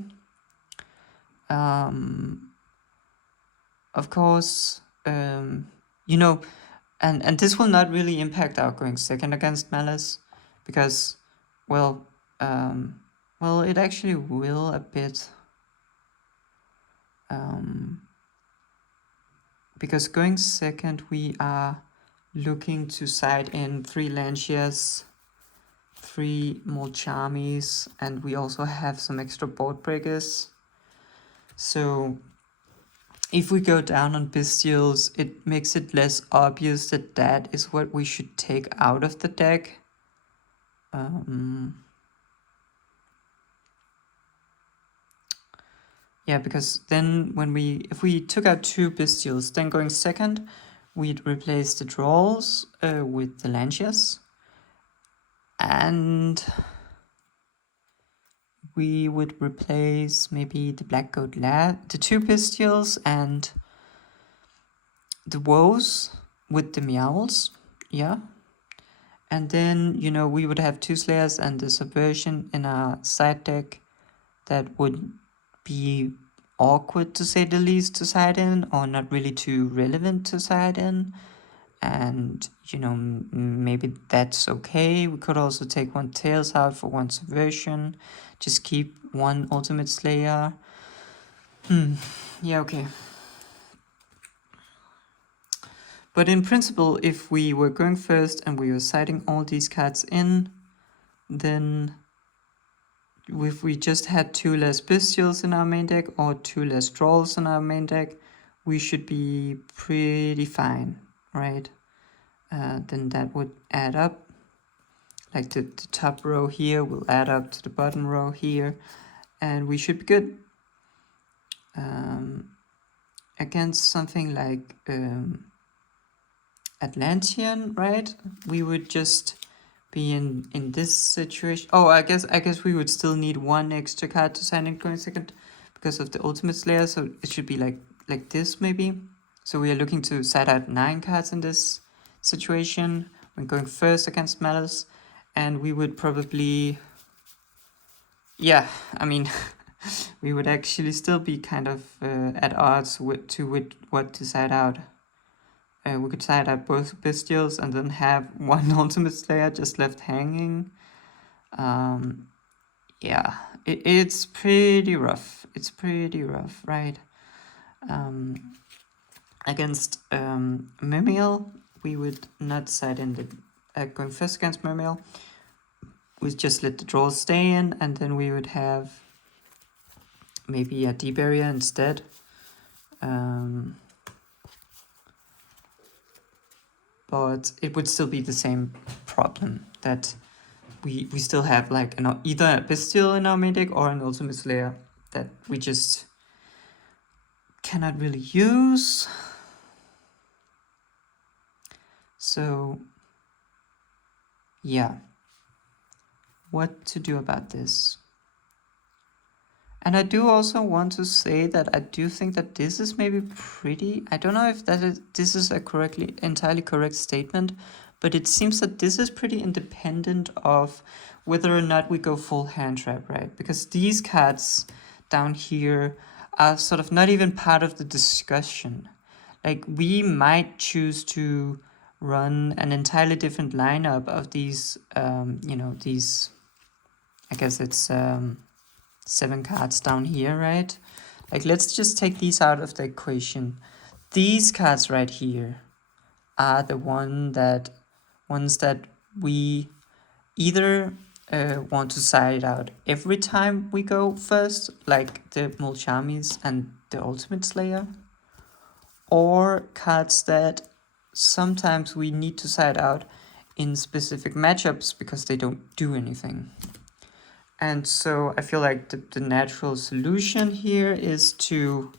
Of course, and this will not really impact our going second against Maliss, because, well, it actually will a bit. Because going second, we are looking to side in 3 Lancias, 3 Molchamis, and we also have some extra board breakers. So if we go down on bestials, it makes it less obvious that that is what we should take out of the deck. Yeah, because then if we took out 2 bestials, then going second, we'd replace the draws with the Lancias. And we would replace maybe the Black Goat the 2 bestials and the woes with the meows. Yeah. And then, we would have 2 slayers and the subversion in our side deck that would be awkward, to say the least, to side in, or not really too relevant to side in. And, maybe that's okay. We could also take 1 Tails out for 1 subversion. Just keep 1 Ultimate Slayer. Yeah, okay. But in principle, if we were going first and we were siding all these cards in, then if we just had 2 less bestials in our main deck or 2 less draws in our main deck, we should be pretty fine, right? Then that would add up. Like the top row here will add up to the bottom row here, and we should be good. Against something like Atlantean, right? We would just be in this situation. Oh, I guess we would still need one extra card to sign in going second because of the ultimate slayer, so it should be like this maybe. So we are looking to side out 9 cards in this situation when going first against Maliss, and we would probably, yeah, I mean, we would actually still be kind of at odds with what to side out. We could side out both Bestials and then have one Ultimate Slayer just left hanging. Yeah, it's pretty rough. It's pretty rough, right? Against Mermail, we would not side in the going first against Mermail. We just let the draws stay in, and then we would have maybe a D-barrier instead. But it would still be the same problem that we still have like either a Bestial in our Mythic or an Ultimate Slayer that we just cannot really use. So yeah, what to do about this? And I do also want to say that I do think that this is maybe pretty, I don't know if this is a entirely correct statement, but it seems that this is pretty independent of whether or not we go full hand trap, right? Because these cards down here are sort of not even part of the discussion. Like, we might choose to run an entirely different lineup of these, these, I guess it's 7 cards down here, right? Like, let's just take these out of the equation. These cards right here are the ones that we either want to side out every time we go first, like the Mulchamis and the Ultimate Slayer, or cards that sometimes we need to side out in specific matchups because they don't do anything. And so I feel like the natural solution here is to,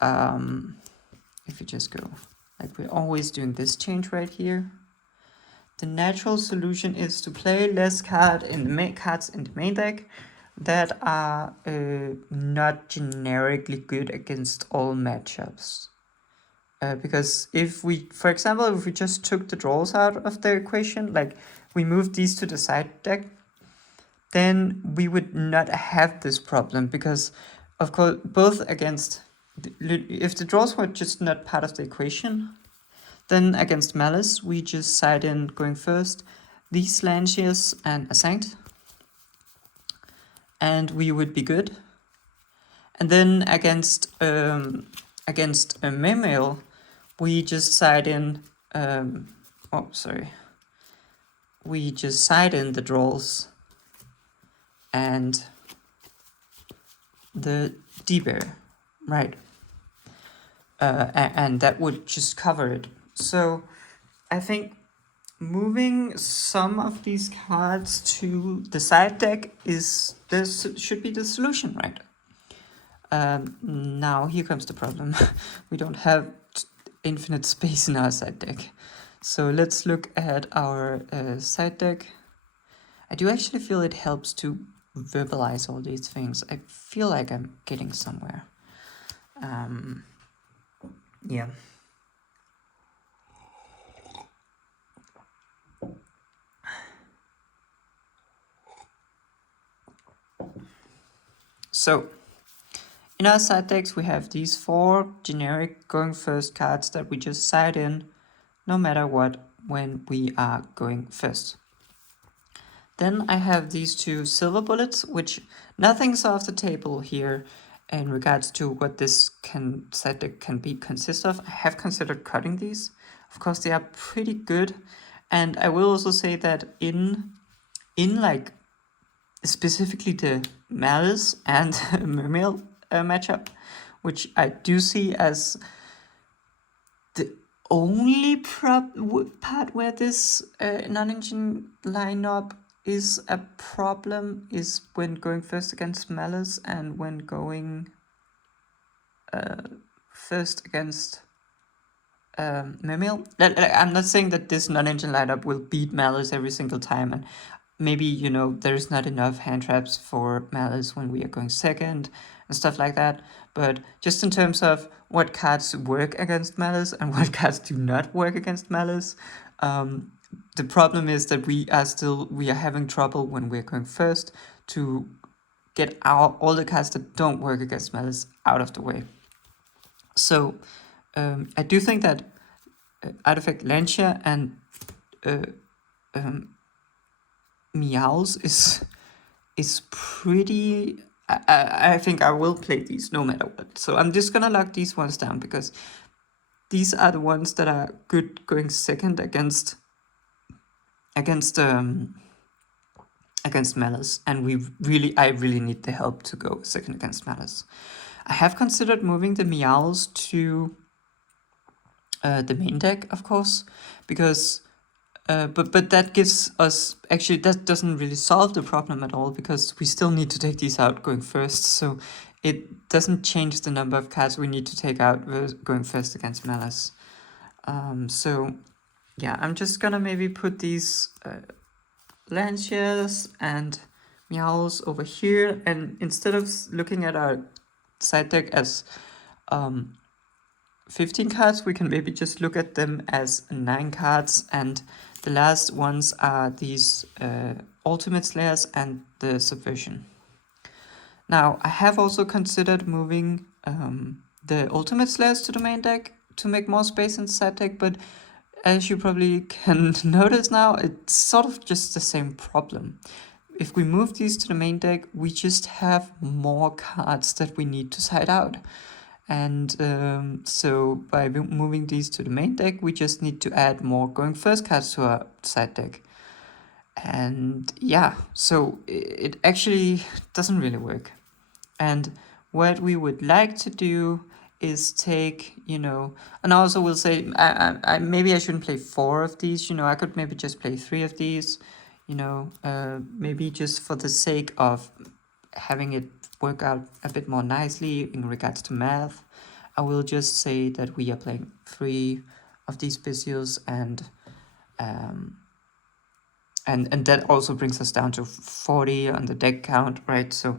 if you just go, like we're always doing this change right here, the natural solution is to play less cards in the main deck that are not generically good against all matchups. Because if we, for example, if we just took the draws out of the equation, like we moved these to the side deck, then we would not have this problem because, of course, both against, if the draws were just not part of the equation, then against Maliss, we just side in going first these Lanciers and a Sanct, and we would be good. And then against a Mermail, we just side in, we just side in the draws and the D-bear, right? And that would just cover it. So I think moving some of these cards to the side deck should be the solution, right? Now here comes the problem. We don't have infinite space in our side deck. So let's look at our side deck. I do actually feel it helps to verbalize all these things. I feel like I'm getting somewhere. Yeah. So, in our side decks, we have these 4 generic going first cards that we just side in no matter what when we are going first. Then I have these 2 silver bullets, which nothing's off the table here in regards to what this side deck can consist of. I have considered cutting these. Of course, they are pretty good. And I will also say that in like specifically the Maliss and Mermail matchup, which I do see as the only part where this non-engine lineup is a problem is when going first against Maliss and when going first against Mimil. I'm not saying that this non-engine lineup will beat Maliss every single time, and maybe, you know, there's not enough hand traps for Maliss when we are going second and stuff like that. But just in terms of what cards work against Maliss and what cards do not work against Maliss, the problem is that we are having trouble when we're going first to get all the cards that don't work against Maliss out of the way. So I do think that Artifact Lancia and Meows is pretty. I think I will play these no matter what. So I'm just gonna lock these ones down because these are the ones that are good going second against Maliss, and I really need the help to go second against Maliss. I have considered moving the Meows to the main deck, of course, because but that gives us, actually that doesn't really solve the problem at all, because we still need to take these out going first, so it doesn't change the number of cards we need to take out going first against Maliss. So yeah, I'm just gonna maybe put these Lancias and Meows over here, and instead of looking at our side deck as 15 cards, we can maybe just look at them as 9 cards, and the last ones are these Ultimate Slayers and the Subversion. Now, I have also considered moving the Ultimate Slayers to the main deck to make more space in the side deck, but as you probably can notice now, it's sort of just the same problem. If we move these to the main deck, we just have more cards that we need to side out. And so by moving these to the main deck, we just need to add more going first cards to our side deck. And yeah, so it actually doesn't really work. And what we would like to do is take, you know, and I also will say, maybe I shouldn't play 4 of these, you know, I could maybe just play 3 of these, you know, maybe just for the sake of having it work out a bit more nicely in regards to math. I will just say that we are playing 3 of these Bestials, and that also brings us down to 40 on the deck count, right? So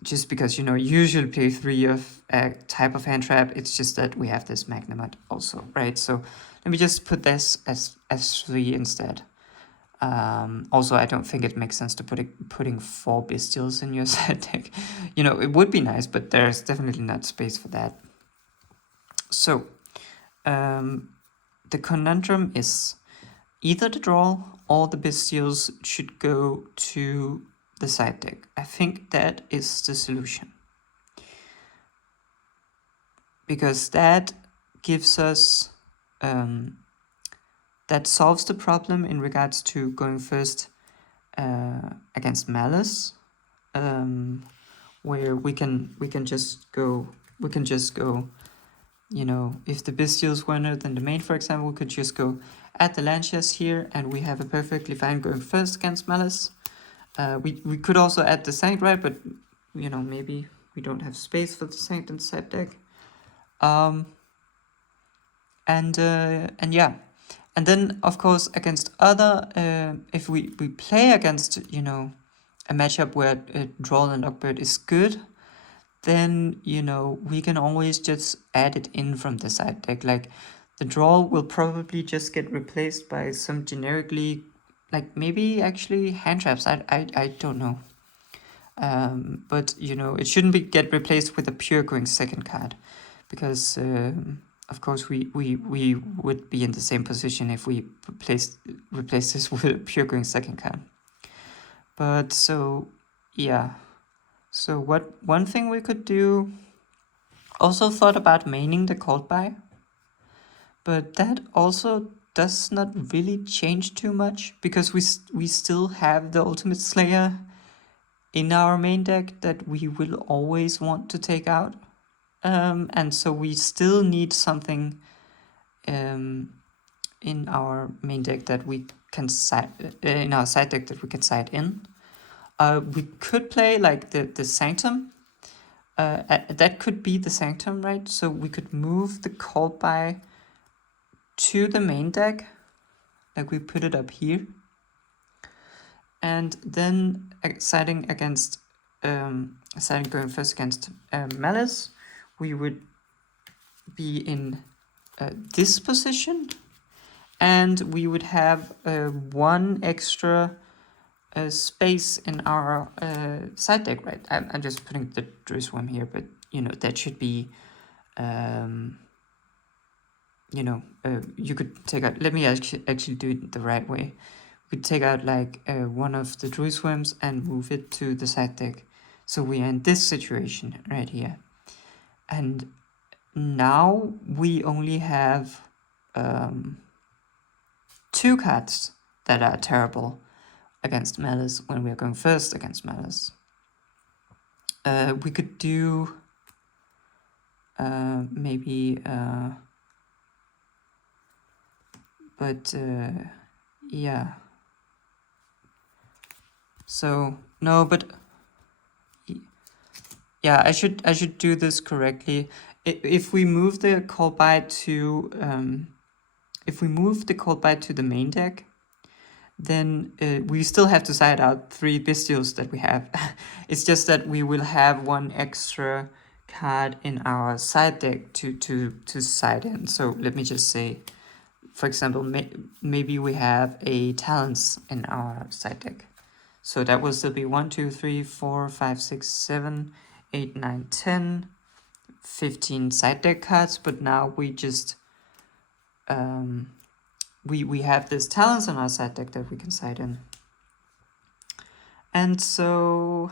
just because, you know, usually play 3 of a type of hand trap, it's just that we have this Magnamut also, right? So let me just put this as 3 instead. Also, I don't think it makes sense to putting 4 Bestials in your side deck. You know, it would be nice, but there's definitely not space for that. So the conundrum is either the draw or the Bestials should go to the side deck. I think that is the solution, because that gives us that solves the problem in regards to going first against Maliss, where we can just go, you know, if the Bestials were not in the main, for example, we could just go add the Lancias here, and we have a perfectly fine going first against Maliss. We could also add the Saint, right? But, you know, maybe we don't have space for the Saint in the side deck. And yeah. And then, of course, against other, if we play against, you know, a matchup where Ryzeal and Lockbird is good, then, you know, we can always just add it in from the side deck. Like, the draw will probably just get replaced by some generically, like, maybe actually hand traps. I don't know. But, you know, it shouldn't get replaced with a pure going second card, because of course we would be in the same position if we replace this with a pure going second card. But so yeah, so one thing we could do, also thought about maining the Cold Buy, but that also does not really change too much, because we still have the Ultimate Slayer in our main deck that we will always want to take out. And so we still need something in our main deck that we can side in our side deck that we can side in. We could play like the Sanctum, that could be the Sanctum, right? So we could move the call by to the main deck, like we put it up here, and then siding going first against Maliss, we would be in this position, and we would have one extra space in our side deck, right? I'm just putting the Druisworm here, but you know that should be, you could take out. Let me actually do it the right way. We could take out like one of the Druisworms and move it to the side deck, so we are in this situation right here, and now we only have 2 cards that are terrible against Maliss when we are going first against Maliss. We could do maybe, but yeah. So no, but yeah, I should do this correctly. If we move the call by to the main deck, then we still have to side out 3 bestials that we have. It's just that we will have one extra card in our side deck to side in. So let me just say, for example, maybe we have a Talons in our side deck. So that will still be 1, 2, 3, 4, 5, 6, 7, 8, 9, 10, 15 side deck cards, but now we just we have this Talons on our side deck that we can side in. And so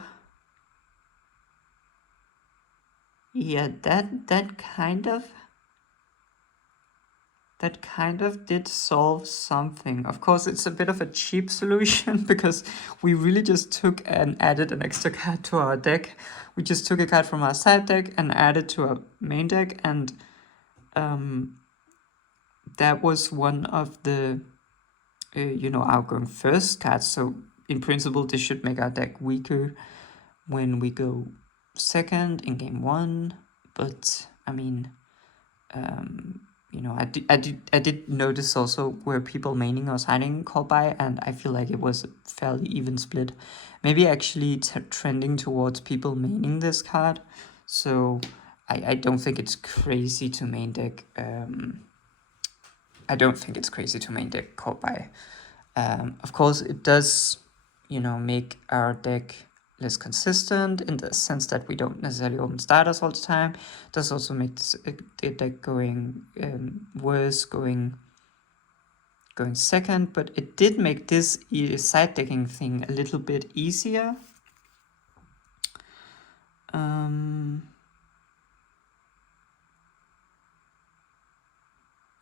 yeah, that kind of did solve something. Of course, it's a bit of a cheap solution because we really just took and added an extra card to our deck. We just took a card from our side deck and added to our main deck, and that was one of the our going first cards. So in principle, this should make our deck weaker when we go second in game 1. But I mean, I did notice also where people maining or signing call by, and I feel like it was a fairly even split. Maybe actually trending towards people maining this card. So I don't think it's crazy to main deck. I don't think it's crazy to main deck call by. Of course, it does, make our deck less consistent in the sense that we don't necessarily open starters all the time. It does also make the deck going worse going second, but it did make this side decking thing a little bit easier.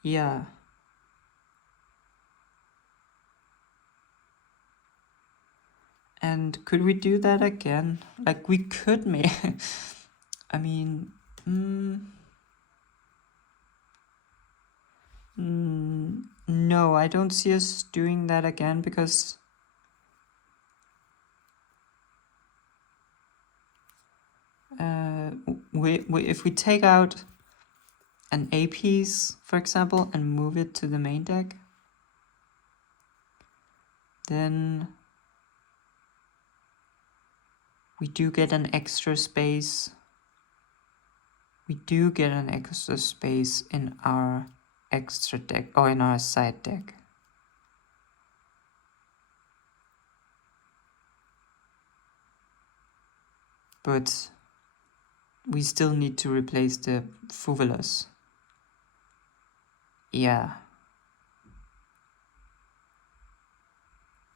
Yeah. And could we do that again? Like, we could make... I mean... no, I don't see us doing that again because... if we take out an A piece, for example, and move it to the main deck, then we do get an extra space. We do get an extra space in our extra deck, or in our side deck. But we still need to replace the Fuvelos. Yeah.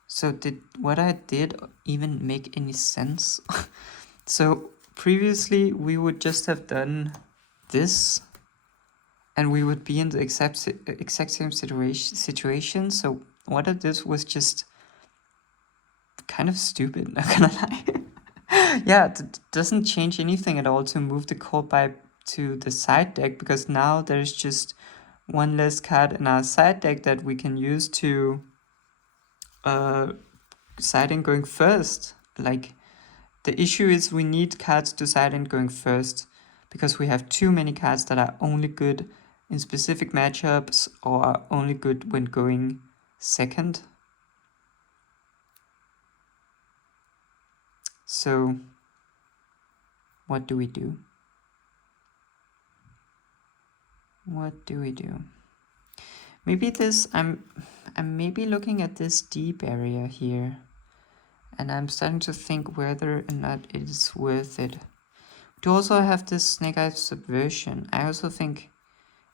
So did what I did even make any sense? So previously we would just have done this, and we would be in the exact same situation. So what I did was just kind of stupid, not gonna lie. Yeah, it doesn't change anything at all to move the call by to the side deck, because now there's just one less card in our side deck that we can use to siding going first. Like, The issue is we need cards to side end going first, because we have too many cards that are only good in specific matchups or are only good when going second. So what do we do? What do we do? Maybe this, I'm maybe looking at this deep area here, and I'm starting to think whether or not it is worth it. We do also have this Snake Eye Subversion. I also think,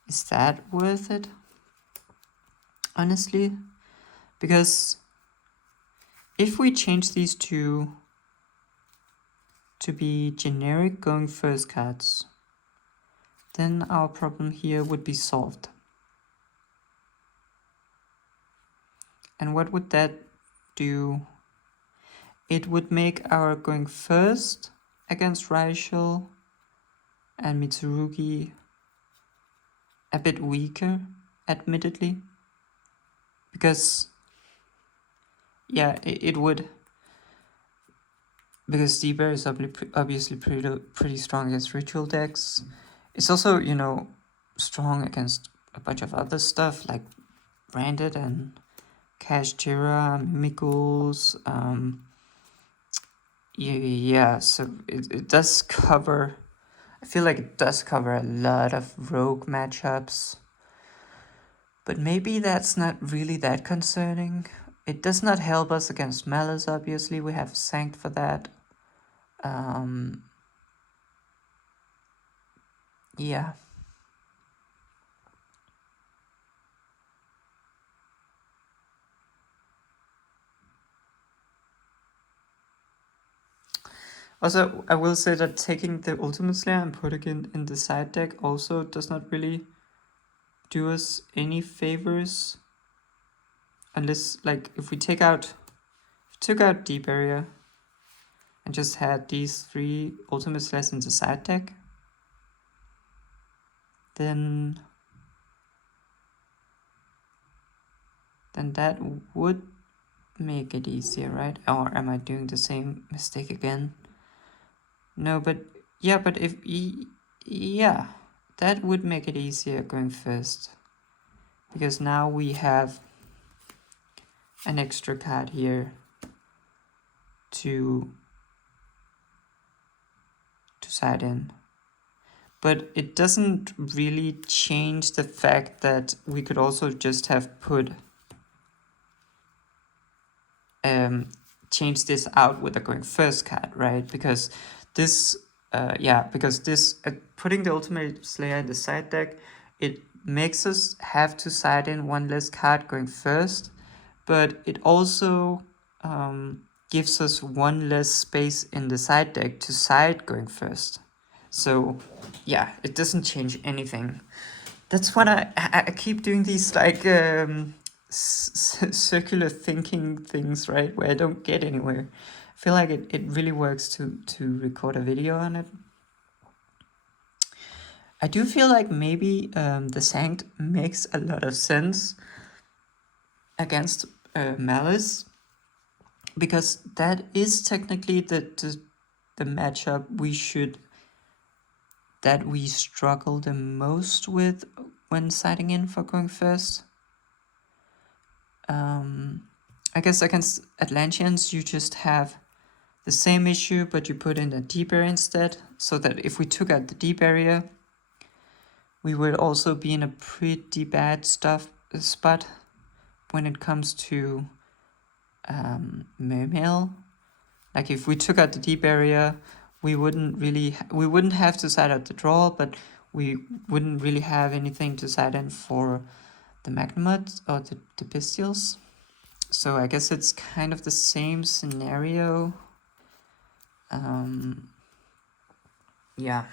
is that worth it? Honestly, because if we change these two to be generic going first cards, then our problem here would be solved. And what would that do? It would make our going first against Ryzeal and Mitsurugi a bit weaker, admittedly. Because, yeah, it would. Because D-Bear is obviously pretty strong against ritual decks. It's also, you know, strong against a bunch of other stuff like Branded and Cash Tira, Mimicals. Yeah, so it does cover, I feel like it does cover a lot of rogue matchups. But maybe that's not really that concerning. It does not help us against Maliss, obviously. We have Sanct for that. Yeah. Also, I will say that taking the Ultimate Slayer and putting it in the side deck also does not really do us any favors. Unless, like, if we took out Deep Area and just had these 3 Ultimate Slayers in the side deck, then that would make it easier, right? Or am I doing the same mistake again? No, but yeah, but if yeah, that would make it easier going first, because now we have an extra card here to side in. But it doesn't really change the fact that we could also just have put change this out with a going first card, right? Because this putting the Ultimate Slayer in the side deck, it makes us have to side in 1 less card going first, but it also gives us 1 less space in the side deck to side going first. So yeah, it doesn't change anything. That's what I keep doing these like circular thinking things, right, where I don't get anywhere. I feel like it really works to record a video on it. I do feel like maybe the Sanct makes a lot of sense against Maliss, because that is technically the matchup that we struggle the most with when siding in for going first. I guess against Atlanteans you just have the same issue, but you put in a deep area instead, so that if we took out the deep area, we would also be in a pretty bad spot when it comes to Mermail. Like if we took out the deep area, we wouldn't have to side out the draw, but we wouldn't really have anything to side in for the Magnemite or the Bestials. So I guess it's kind of the same scenario. Yeah.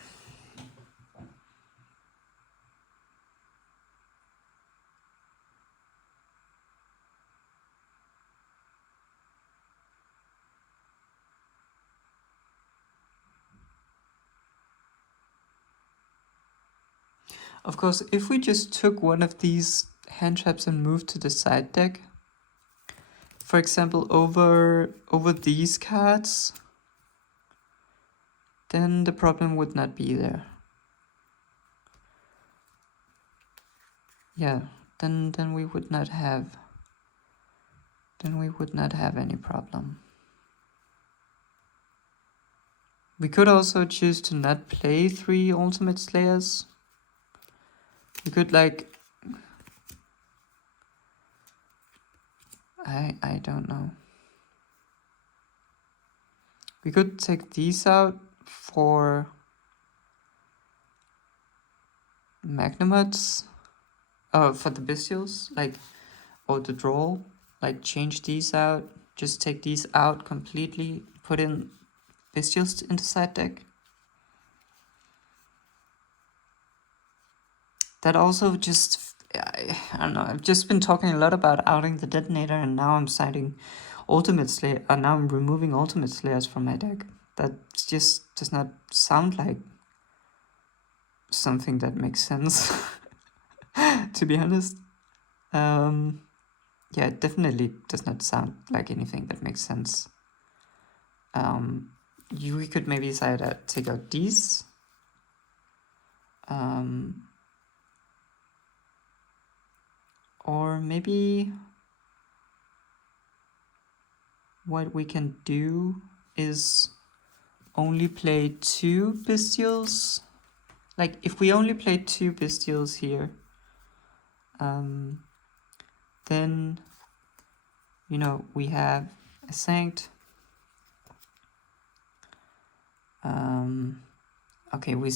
Of course, if we just took one of these hand traps and moved to the side deck, for example, over these cards, then the problem would not be there. Yeah, then we would not have any problem. We could also choose to not play 3 Ultimate Slayers. We could like I don't know. We could take these out for Magnamuts, for the Bestials, like, or the draw, like change these out, just take these out completely, put in Bestials into side deck. That also just, I don't know, I've just been talking a lot about outing the Detonator, and now I'm citing Ultimate Slayer, now I'm removing Ultimate Slayers from my deck. That just does not sound like something that makes sense, to be honest. Yeah, it definitely does not sound like anything that makes sense. We could maybe decide to take out these. Or maybe what we can do is only play 2 Bestials. Like, if we only play 2 Bestials here, then, you know, we have a Sanct. Okay, we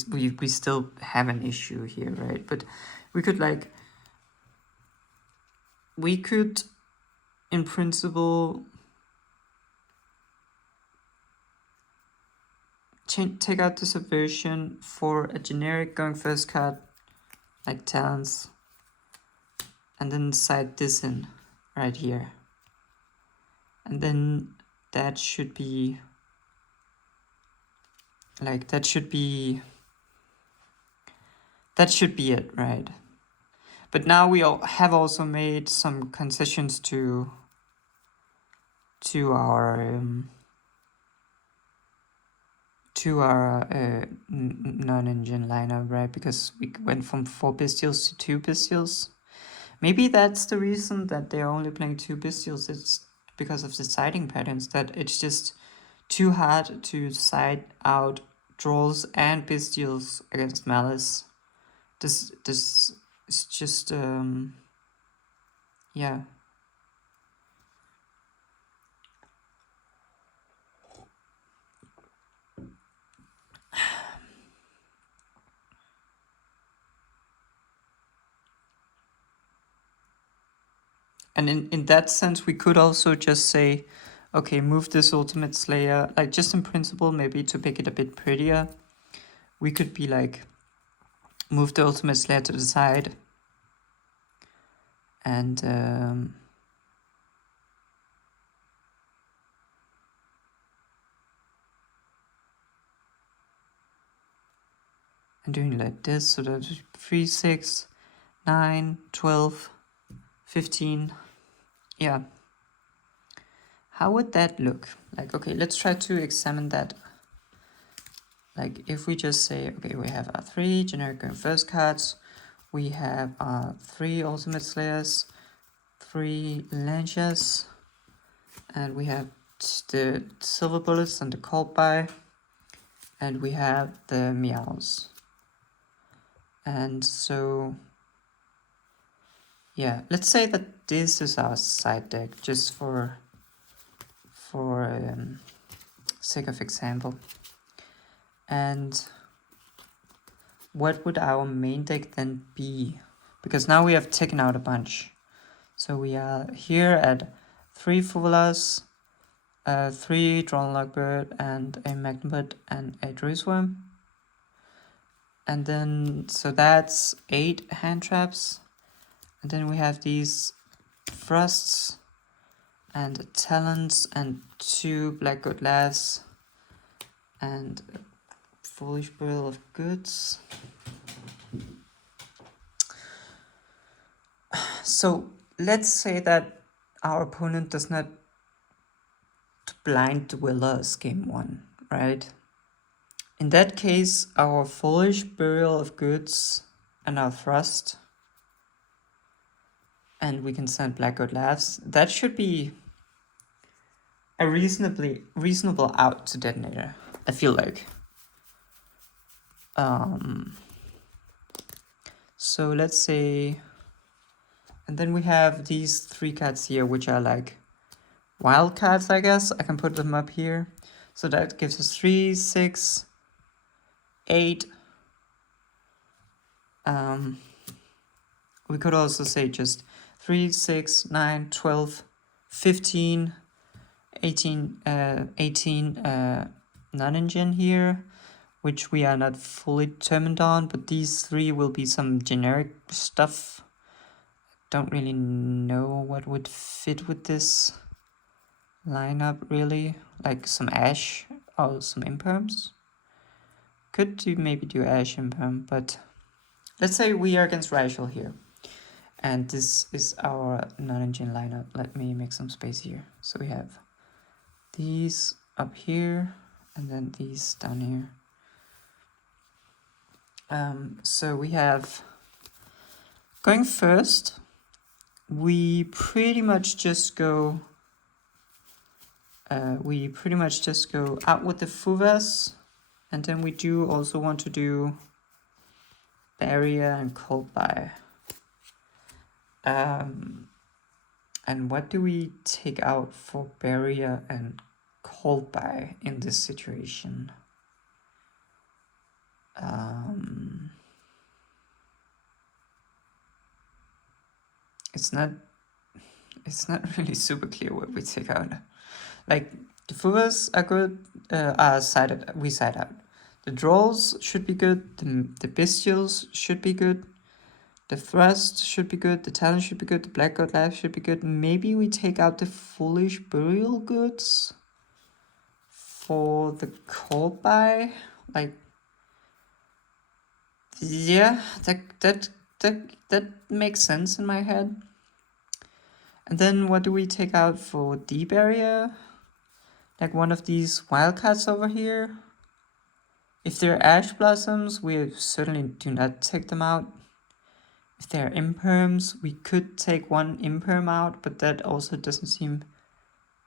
still have an issue here, right? But we could like, we could, in principle, take out the Subversion for a generic going first card, like Talons, and then side this in right here. And then that should be, like, that should be it, right? But now we have also made some concessions to our non-engine lineup, right? Because we went from 4 Bestials to 2 Bestials. Maybe that's the reason that they're only playing 2 Bestials. It's because of the siding patterns, that it's just too hard to side out draws and Bestials against Maliss. This is just yeah. And in that sense, we could also just say, okay, move this Ultimate Slayer, like, just in principle, maybe to make it a bit prettier. We could be like, move the Ultimate Slayer to the side, and doing like this, so that's 3, 6, 9, 12, 15. Yeah. How would that look? Like, okay, let's try to examine that. Like, if we just say, okay, we have our 3 generic going first cards, we have our 3 Ultimate Slayers, 3 Lanciers, and we have the Silver Bullets and the Cold Buy, and we have the Meows. And so, yeah, let's say that this is our side deck, just for sake of example. And what would our main deck then be? Because now we have taken out a bunch. So we are here at 3 Fuvolas, 3 Drawn Lockbird, and a Magnabird and a Druisworm. And then, so that's 8 hand traps. And then we have these Frosts and Talons and 2 Blackguard Lass and a Foolish Burial of Goods. So let's say that our opponent does not blind dwell us game 1, right? In that case, our foolish burial of goods and our thrust, and we can send Blackguard Laughs. That should be a reasonable out to detonator, I feel like. So let's say, and then we have these 3 cards here, which are like wild cards, I guess. I can put them up here. So that gives us 3, 6, 8. We could also say just 3, 6, 9, 12, 15, 18, 18 non-engine here, which we are not fully determined on, but these 3 will be some generic stuff. Don't really know what would fit with this lineup really, like some Ash or some Imperms. Could maybe do Ash Imperm, but let's say we are against Ryzeal here. And this is our non-engine lineup. Let me make some space here. So we have these up here and then these down here. So we have, going first, we pretty much just go out with the Fuvas, and then we do also want to do Barrier and Cold Buy. And what do we take out for Barrier and Cold Buy in this situation? It's not really super clear what we take out. Like, the Fuvas are good, we side out. The Drolls should be good, the Bestials should be good, the Thrust should be good, the Talon should be good, the Blackguard Laugh should be good. Maybe we take out the Foolish Burial Goods for the Cold Buy. Like, yeah, that makes sense in my head. And then what do we take out for D-Barrier? Like one of these wildcards over here. If they're Ash Blossoms, we certainly do not take them out. If they're Imperms, we could take one Imperm out, but that also doesn't seem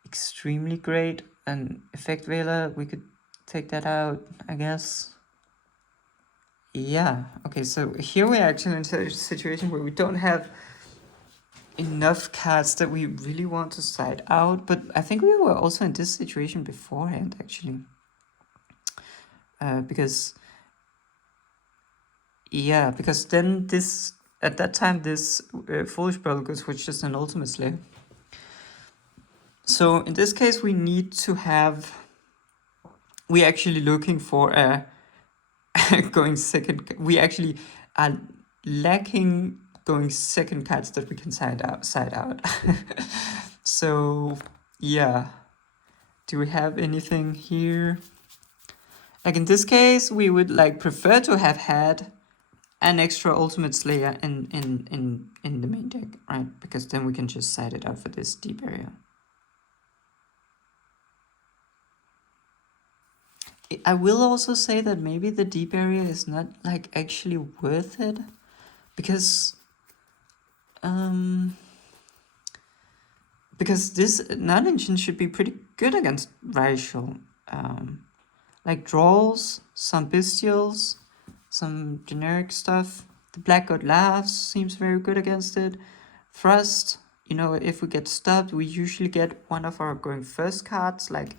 extremely great. And Effect Veiler, we could take that out, I guess. Yeah, okay, so here we're actually in a situation where we don't have enough cards that we really want to side out, but I think we were also in this situation beforehand, actually. Because then this, at that time, this Foolish Burial Goods was just an Ultimate Slayer. So in this case, we need to have, we're actually looking for a going second, we actually are lacking going second cards that we can side out. So yeah, do we have anything here? Like in this case, we would like prefer to have had an extra Ultimate Slayer in the main deck, right? Because then we can just side it out for this deep area. I will also say that maybe the deep area is not like actually worth it, because this non-engine should be pretty good against Ryzeal. Like Drolls, some Bestials, some generic stuff. The Blackguard Laughs seems very good against it. Thrust, you know, if we get stopped, we usually get one of our going first cards, like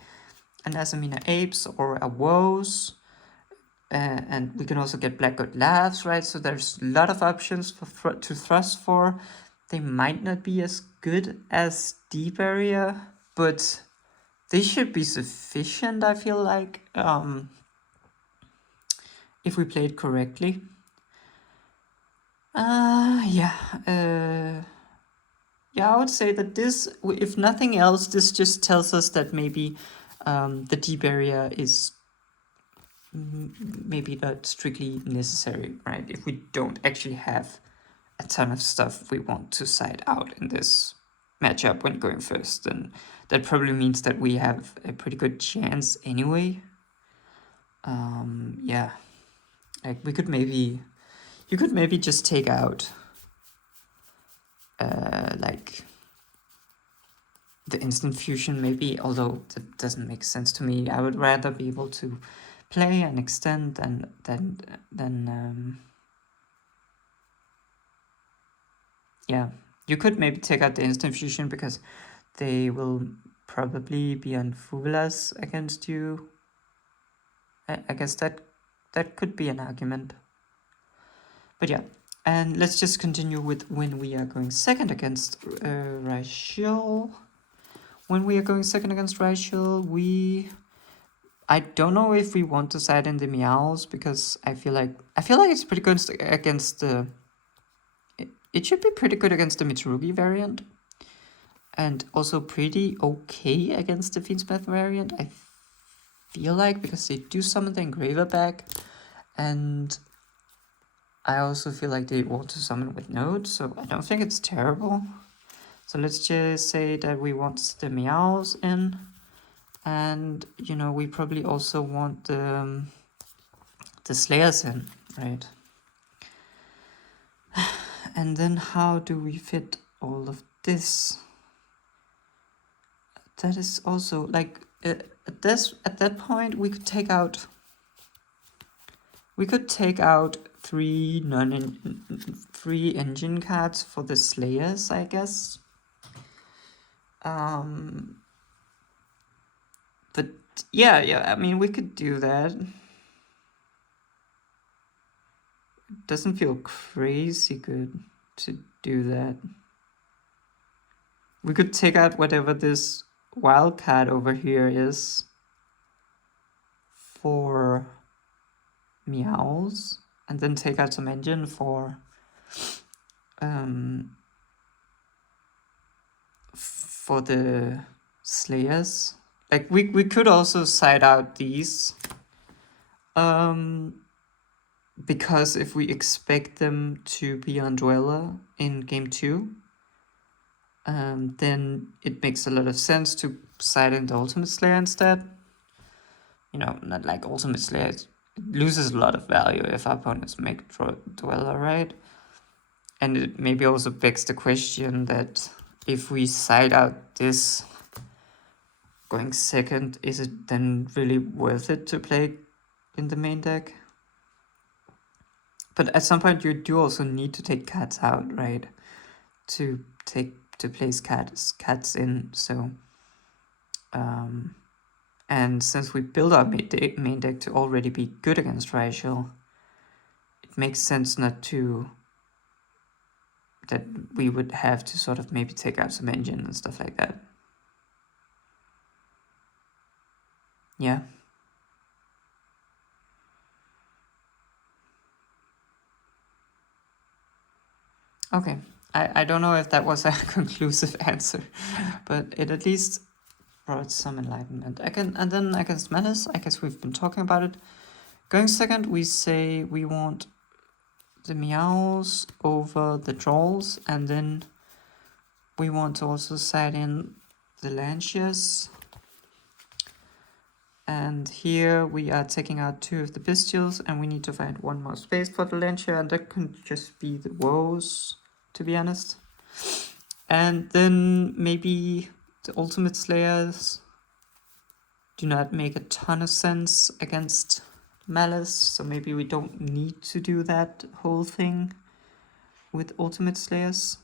an Asamina Apes or a Woes. And we can also get Blackguard Laughs, right? So there's a lot of options to thrust for. They might not be as good as Deep Area, but they should be sufficient, I feel like, if we play it correctly. Yeah, I would say that this, if nothing else, this just tells us that maybe the deep area is maybe not strictly necessary, right? If we don't actually have a ton of stuff we want to side out in this matchup when going first, then that probably means that we have a pretty good chance anyway. Yeah, like you could maybe just take out like the instant fusion maybe, although that doesn't make sense to me. I would rather be able to play and extend and then yeah, you could maybe take out the instant fusion because they will probably be on Fuvelas against you. I guess that could be an argument. But yeah, and let's just continue with when we are going second against Ryzeal. When we are going second against Ryzeal, I don't know if we want to side in the meows because I feel like it's pretty good against the. It should be pretty good against the Mitsurugi variant, and also pretty okay against the Fiendsmith variant. I feel like because they do summon the Engraver back, and I also feel like they want to summon with nodes, so I don't think it's terrible. So let's just say that we want the meows in, and you know we probably also want the slayers in, right? And then how do we fit all of this? That is also like at that point we could take out three engine cards for the slayers, I guess. But yeah, I mean we could do that. It doesn't feel crazy good to do that. We could take out whatever this wild card over here is for meows, and then take out some engine for the slayers. Like we could also side out these, because if we expect them to be on Dweller in game 2, then it makes a lot of sense to side in the Ultimate Slayer instead. You know, not like Ultimate Slayer, it loses a lot of value if our opponents make Dweller, right? And it maybe also begs the question that if we side out this going second, is it then really worth it to play in the main deck? But at some point you do also need to take cards out, right? To place cards in. So and since we build our main deck to already be good against Ryzeal, it makes sense that we would have to sort of maybe take out some engine and stuff like that. Yeah. Okay. I don't know if that was a conclusive answer, but it at least brought some enlightenment. And then against Maliss, I guess we've been talking about it. Going second, we say we want the meows over the trolls, and then we want to also side in the Lanciers. And here we are taking out 2 of the Bestials, and we need to find 1 more space for the Lancier, and that could just be the Woes, to be honest. And then maybe the Ultimate Slayers do not make a ton of sense against Maliss, so maybe we don't need to do that whole thing with Ultimate Slayers.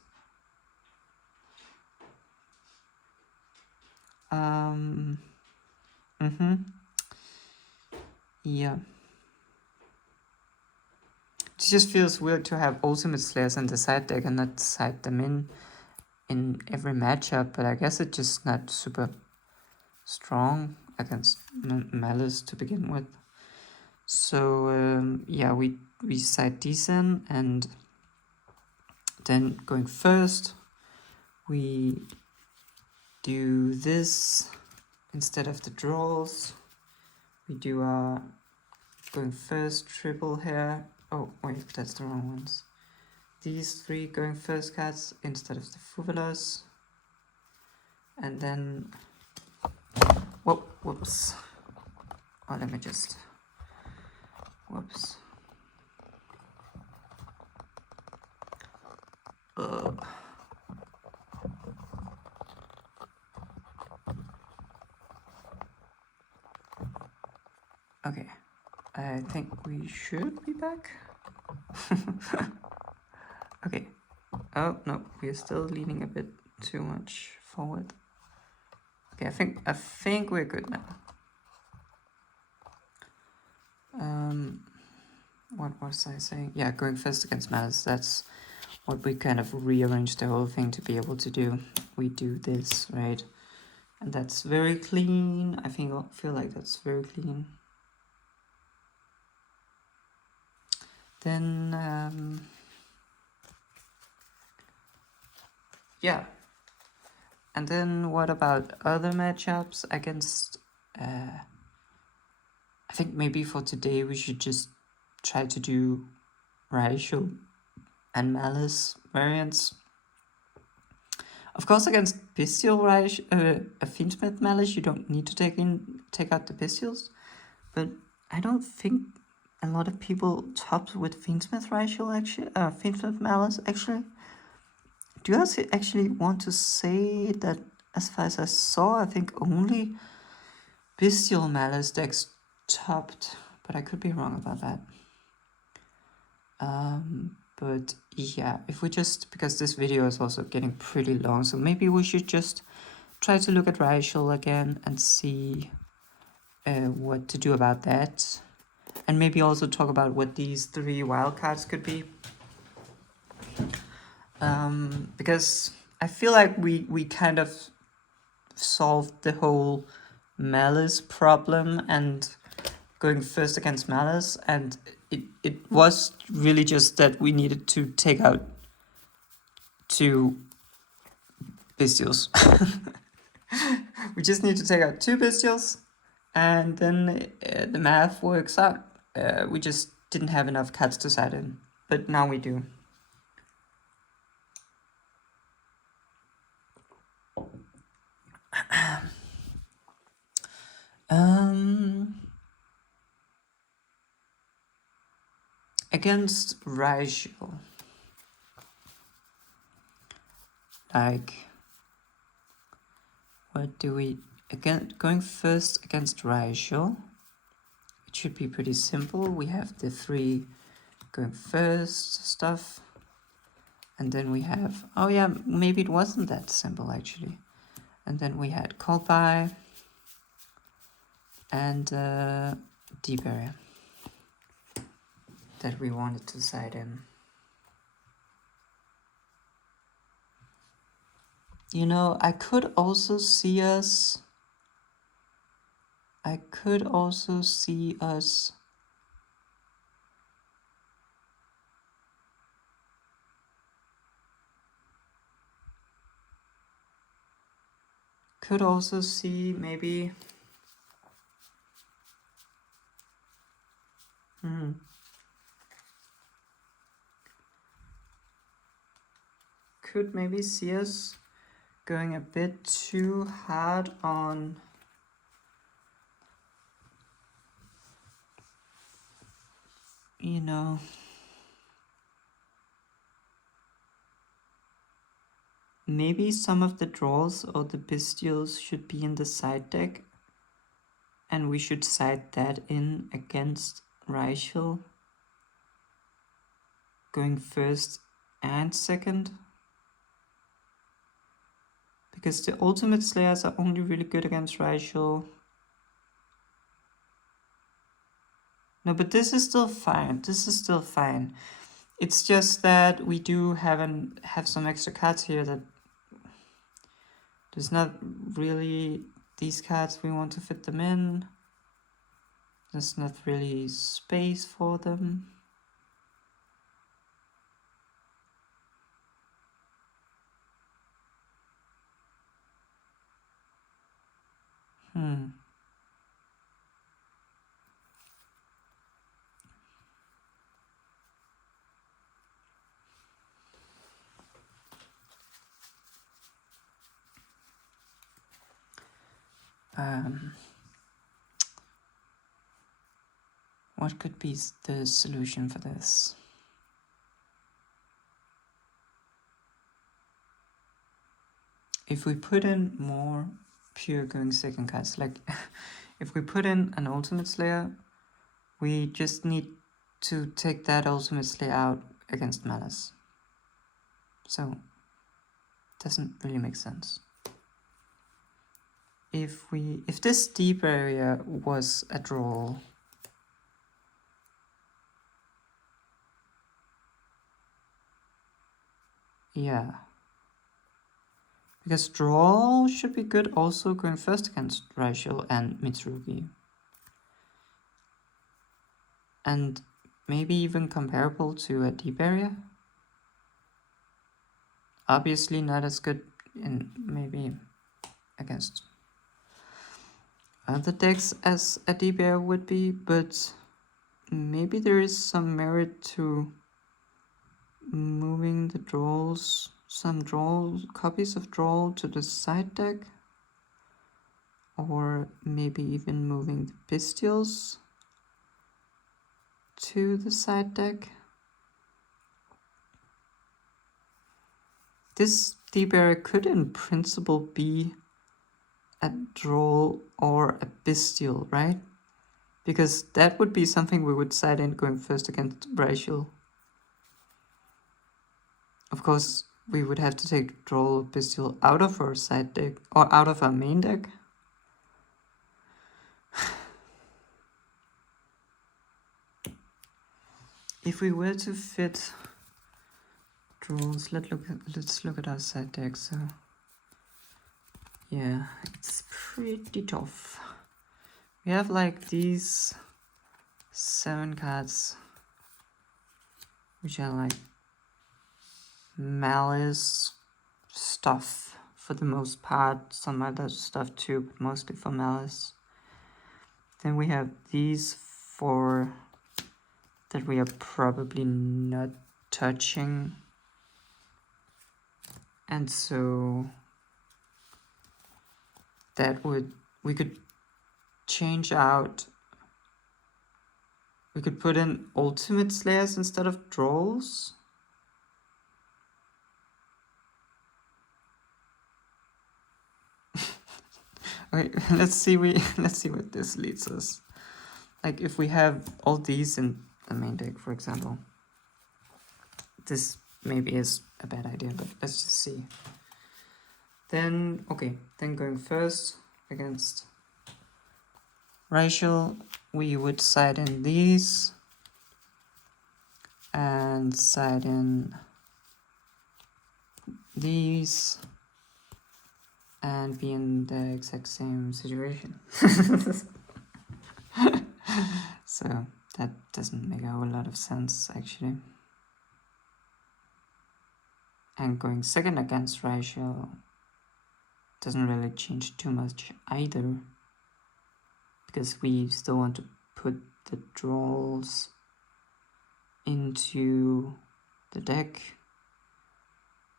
Yeah. It just feels weird to have Ultimate Slayers in the side deck and not side them in every matchup, but I guess it's just not super strong against Maliss to begin with. So yeah, we side these in, and then going first, we do this instead of the draws. We do our going first triple here. Oh wait, that's the wrong ones. These 3 going first cards instead of the Fuvelas. And then, whoops. Oh, let me just Whoops. Okay, I think we should be back. Okay. Oh no, we're still leaning a bit too much forward. Okay, I think we're good now. What was I saying? Yeah, going first against Maliss. That's what we kind of rearranged the whole thing to be able to do. We do this, right? And that's very clean. I feel like that's very clean. Then yeah. And then what about other matchups against I think maybe for today we should just try to do Ryzeal and Maliss variants. Of course, against Bestial a Fiendsmith Maliss, you don't need to take out the Bestials, but I don't think a lot of people top with Fiendsmith Ryzeal actually. Fiendsmith Maliss actually. Do you guys actually want to say that? As far as I saw, I think only Bestial Maliss decks topped, but I could be wrong about that. But yeah, if we just, because this video is also getting pretty long, so maybe we should just try to look at Ryzeal again and see what to do about that. And maybe also talk about what these 3 wildcards could be. Because I feel like we kind of solved the whole Maliss problem and going first against Maliss, and it was really just that we needed to take out 2 Bestials. We just need to take out 2 Bestials, and then the math works out. We just didn't have enough cards to side in, but now we do. Against Ryzeal, like, what do we, again, going first against Ryzeal, it should be pretty simple. We have the 3 going first stuff, and then we have, oh yeah, maybe it wasn't that simple actually. And then we had Cold Buy and Deep Area that we wanted to side in. You know, I could also see us could also see maybe could maybe see us going a bit too hard on maybe some of the draws or the Bestials should be in the side deck, and we should side that in against Ryzeal, going first and second. Because the ultimate slayers are only really good against Ryzeal. No, but this is still fine. This is still fine. It's just that we do have some extra cards here that there's not really these cards we want to fit them in. There's not really space for them. What could be the solution for this? If we put in more pure going second cards, like if we put in an ultimate slayer, we just need to take that ultimate slayer out against Maliss. So doesn't really make sense. If this deep area was a draw, yeah, because draw should be good also going first against Ryzeal and Mitsurugi, and maybe even comparable to a deep area. Obviously not as good in maybe against other decks as a deep area would be, but maybe there is some merit to moving the draws, some copies of draw to the side deck, or maybe even moving the bestials to the side deck. This deep area could in principle be a draw or a bestial, right? Because that would be something we would side in going first against Ryzeal. Of course, we would have to take draw or bestial out of our side deck or out of our main deck. If we were to fit draws, let's look at our side deck. So yeah, it's pretty tough. We have like these 7 cards, which are like Maliss stuff for the most part, some other stuff too, but mostly for Maliss. Then we have these 4 that we are probably not touching, and so that we could change out, we could put in ultimate slayers instead of draws. Okay, let's see what this leads us. Like if we have all these in the main deck, for example, this maybe is a bad idea, but let's just see. Then going first against Ryzeal, we would side in these and side in these and be in the exact same situation. So that doesn't make a whole lot of sense actually. And going second against Ryzeal doesn't really change too much either, because we still want to put the draws into the deck,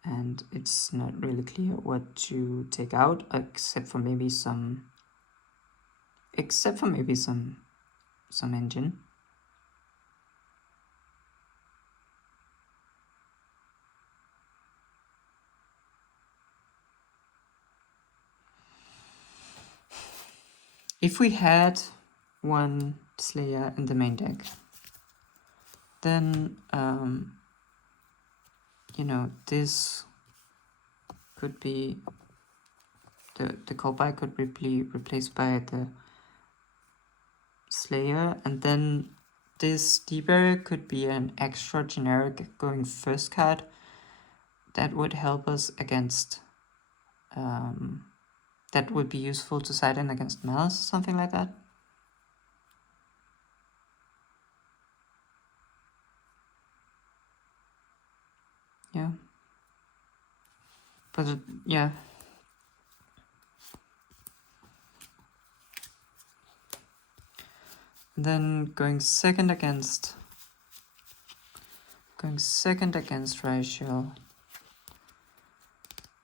and it's not really clear what to take out except for maybe some engine. If we had one Slayer in the main deck, then you know, this could be the callback could be replaced by the Slayer, and then this deep area could be an extra generic going first card that would help us against that would be useful to side in against Maliss, something like that. Yeah. But yeah. Then going second against Ryzeal,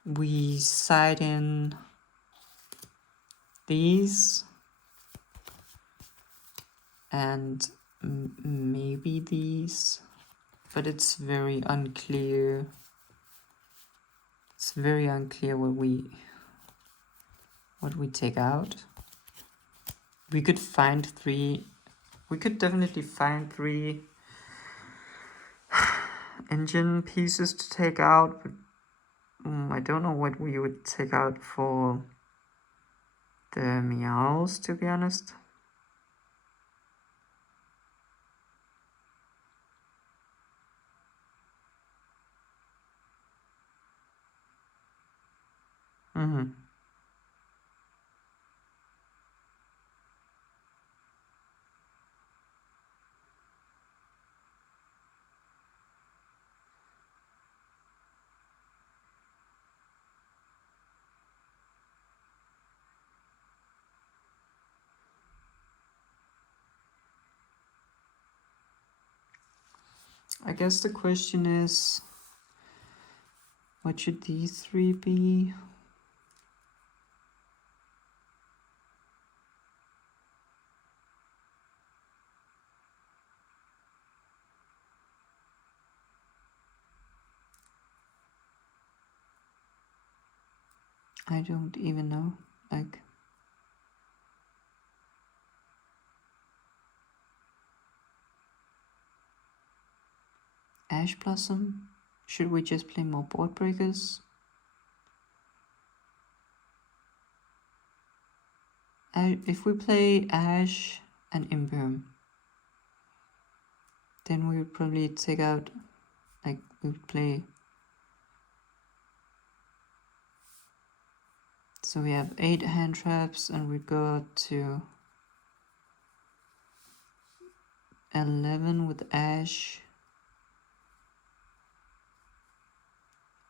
we side in these and maybe these, but it's very unclear. It's very unclear what we take out. We could find three. We could definitely find 3 engine pieces to take out, but I don't know what we would take out for the meows, to be honest. I guess the question is, what should these 3 be? I don't even know. Like, Ash Blossom? Should we just play more board breakers? If we play Ash and Imperm, then we would probably take out, like, we would play. So we have 8 hand traps, and we go to 11 with Ash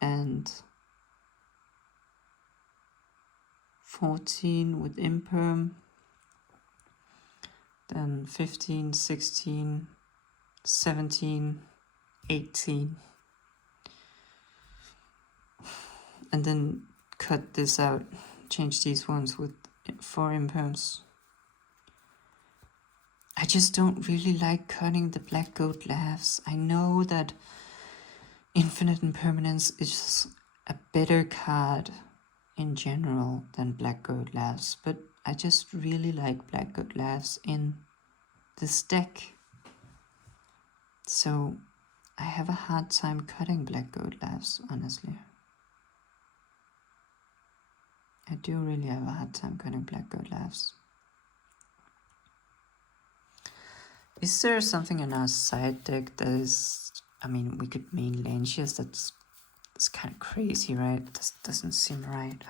and 14 with Imperm, then 15, 16, 17, 18, and then cut this out, change these ones with 4 Imperms. I just don't really like cutting the Black Goat Laughs. I know that Infinite Impermanence is a better card in general than Black Goat Laughs, but I just really like Black Goat Laughs in this deck. So I have a hard time cutting Black Goat Laughs, honestly. I do really have a hard time cutting Black Goat Laughs. Is there something in our side deck that is, I mean, we could main Lancius, that's kind of crazy, right? This doesn't seem right.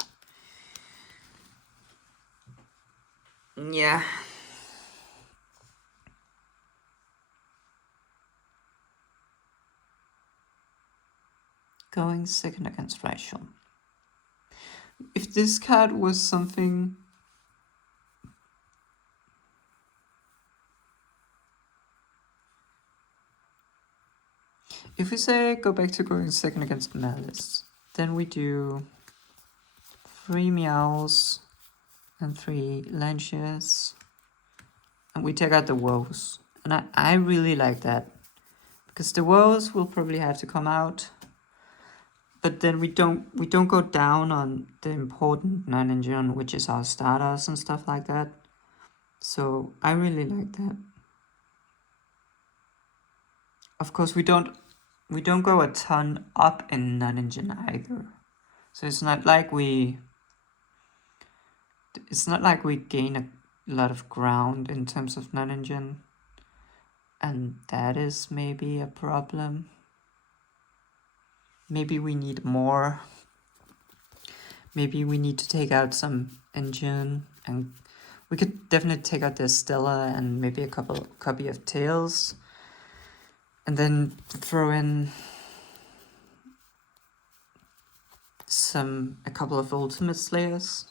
Yeah. Going second against Ryzeal. If this card was something... If we say go back to going second against Maliss, then we do 3 meows and 3 Lancius, and we take out the woes. And I really like that, because the woes will probably have to come out, but then we don't go down on the important non-engine, which is our starters and stuff like that. So I really like that. Of course, we don't go a ton up in non-engine either. So it's not like we gain a lot of ground in terms of non-engine, and that is maybe a problem. Maybe we need more. Maybe we need to take out some engine, and we could definitely take out the Stella and maybe a copy of Tails, and then throw in a couple of Ultimate Slayers,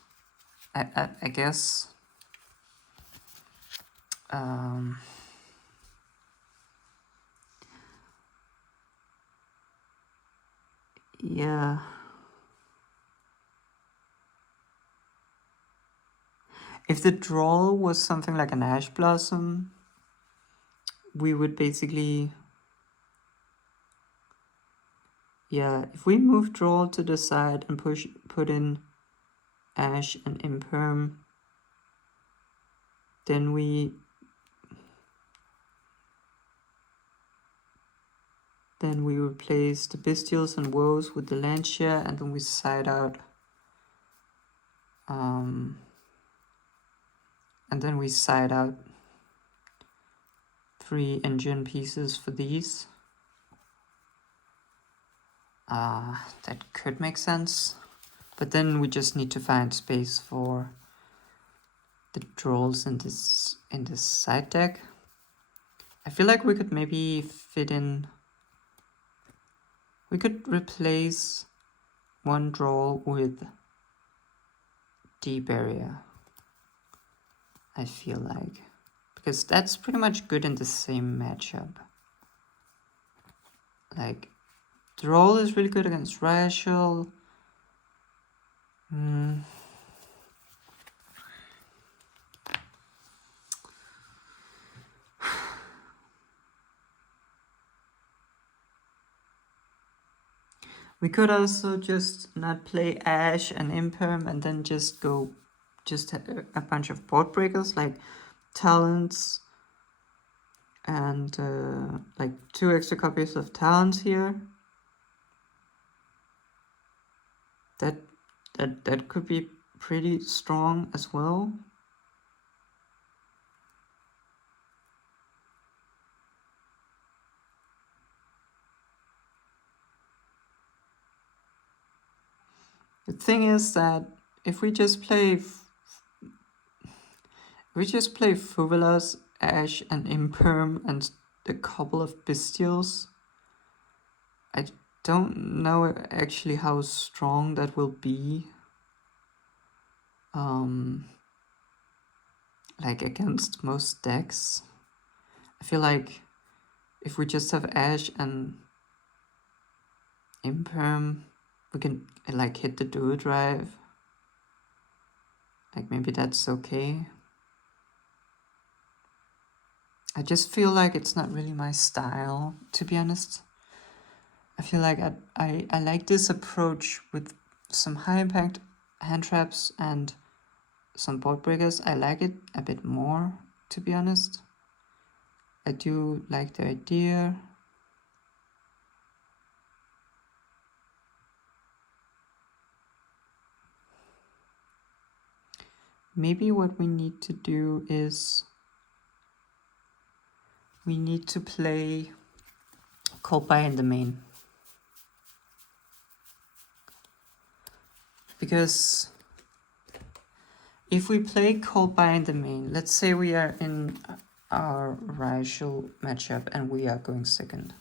I guess. Yeah. If the draw was something like an Ash Blossom, we would basically, yeah, if we move draw to the side and put in Ash and Imperm, then we replace the Bestials and Woes with the Lancia, and then we side out and then we side out 3 engine pieces for these. That could make sense, but then we just need to find space for the trolls in this side deck. I feel like we could maybe fit in. We could replace one droll with D-Barrier, I feel like, because that's pretty much good in the same matchup. Like, droll is really good against Ryzeal. We could also just not play Ash and Imperm and then just go a bunch of board breakers like Talents and like 2 extra copies of Talents here. That could be pretty strong as well. The thing is that if we just play Fuvelas, Ash, and Imperm, and a couple of Bestials, I don't know actually how strong that will be. Like against most decks. I feel like if we just have Ash and Imperm, we can like hit the dual drive. Like maybe that's okay. I just feel like it's not really my style, to be honest. I feel like I like this approach with some high impact hand traps and some board breakers. I like it a bit more, to be honest. I do like the idea. Maybe what we need to do is we need to play Kolbai in the main. Because if we play Kolbai in the main, let's say we are in our Ryzeal matchup and we are going second.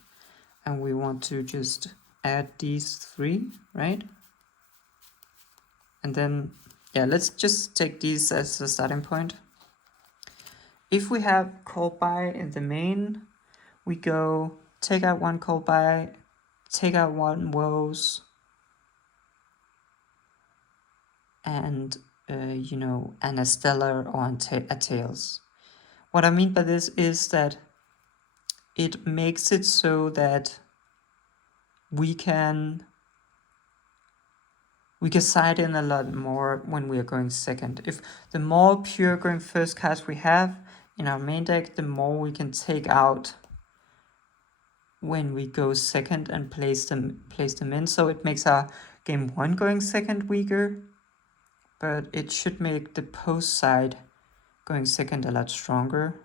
And we want to just add these 3, right? And then, yeah, let's just take these as the starting point. If we have Kolbai in the main, we go take out 1 Kolbai, take out 1 Woes, and you know, and a Stellar or a Tails. What I mean by this is that it makes it so that we can side in a lot more when we are going second. If the more pure going first cards we have in our main deck, the more we can take out when we go second and place them in. So it makes our game 1 going second weaker, but it should make the post side going second a lot stronger.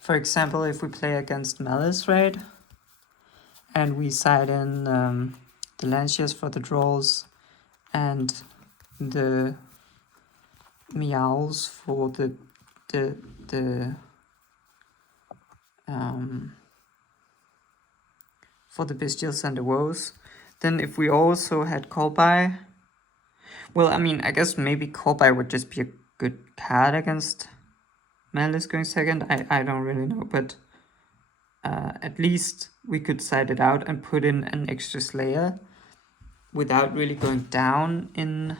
For example, if we play against Maliss, right, and we side in the Lancias for the draws and the Meows for the Bestials and the Woes, then if we also had Kolbai, well, I mean, I guess maybe Kolbai would just be a good card against Maliss going second. I don't really know, but at least we could side it out and put in an extra Slayer without really going down in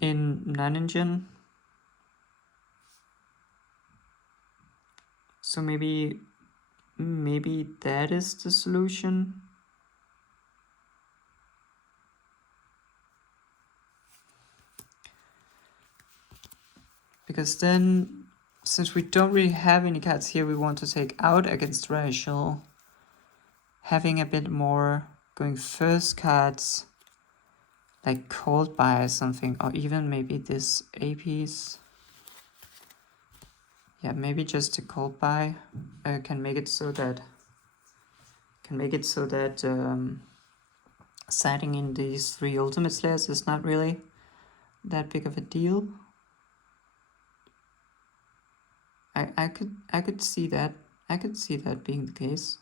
in non-engine. So maybe that is the solution. Because then, since we don't really have any cards here we want to take out against Ryzeal, having a bit more going first cards, like Cold Buy or something, or even maybe this A piece. Yeah, maybe just a Cold Buy can make it so that siding in these 3 Ultimate Slayers is not really that big of a deal. I could see that. I could see that being the case.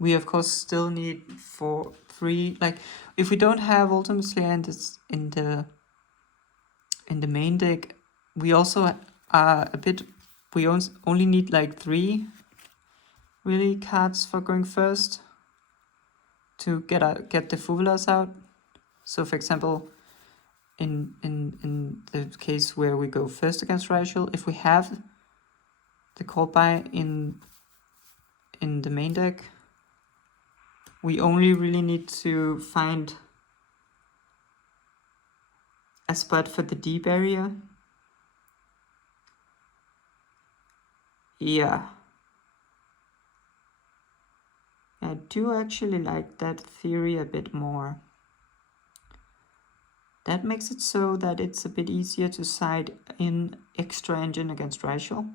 We of course still need 3, like if we don't have Ultimate Slayer in the main deck, we also are a bit, we only need like 3 really cards for going first to get the Fuvulas out. So for example, in the case where we go first against Ryzeal, if we have the Cold Buy in the main deck, we only really need to find a spot for the D barrier. Yeah. I do actually like that theory a bit more. That makes it so that it's a bit easier to side in extra engine against Ryzeal.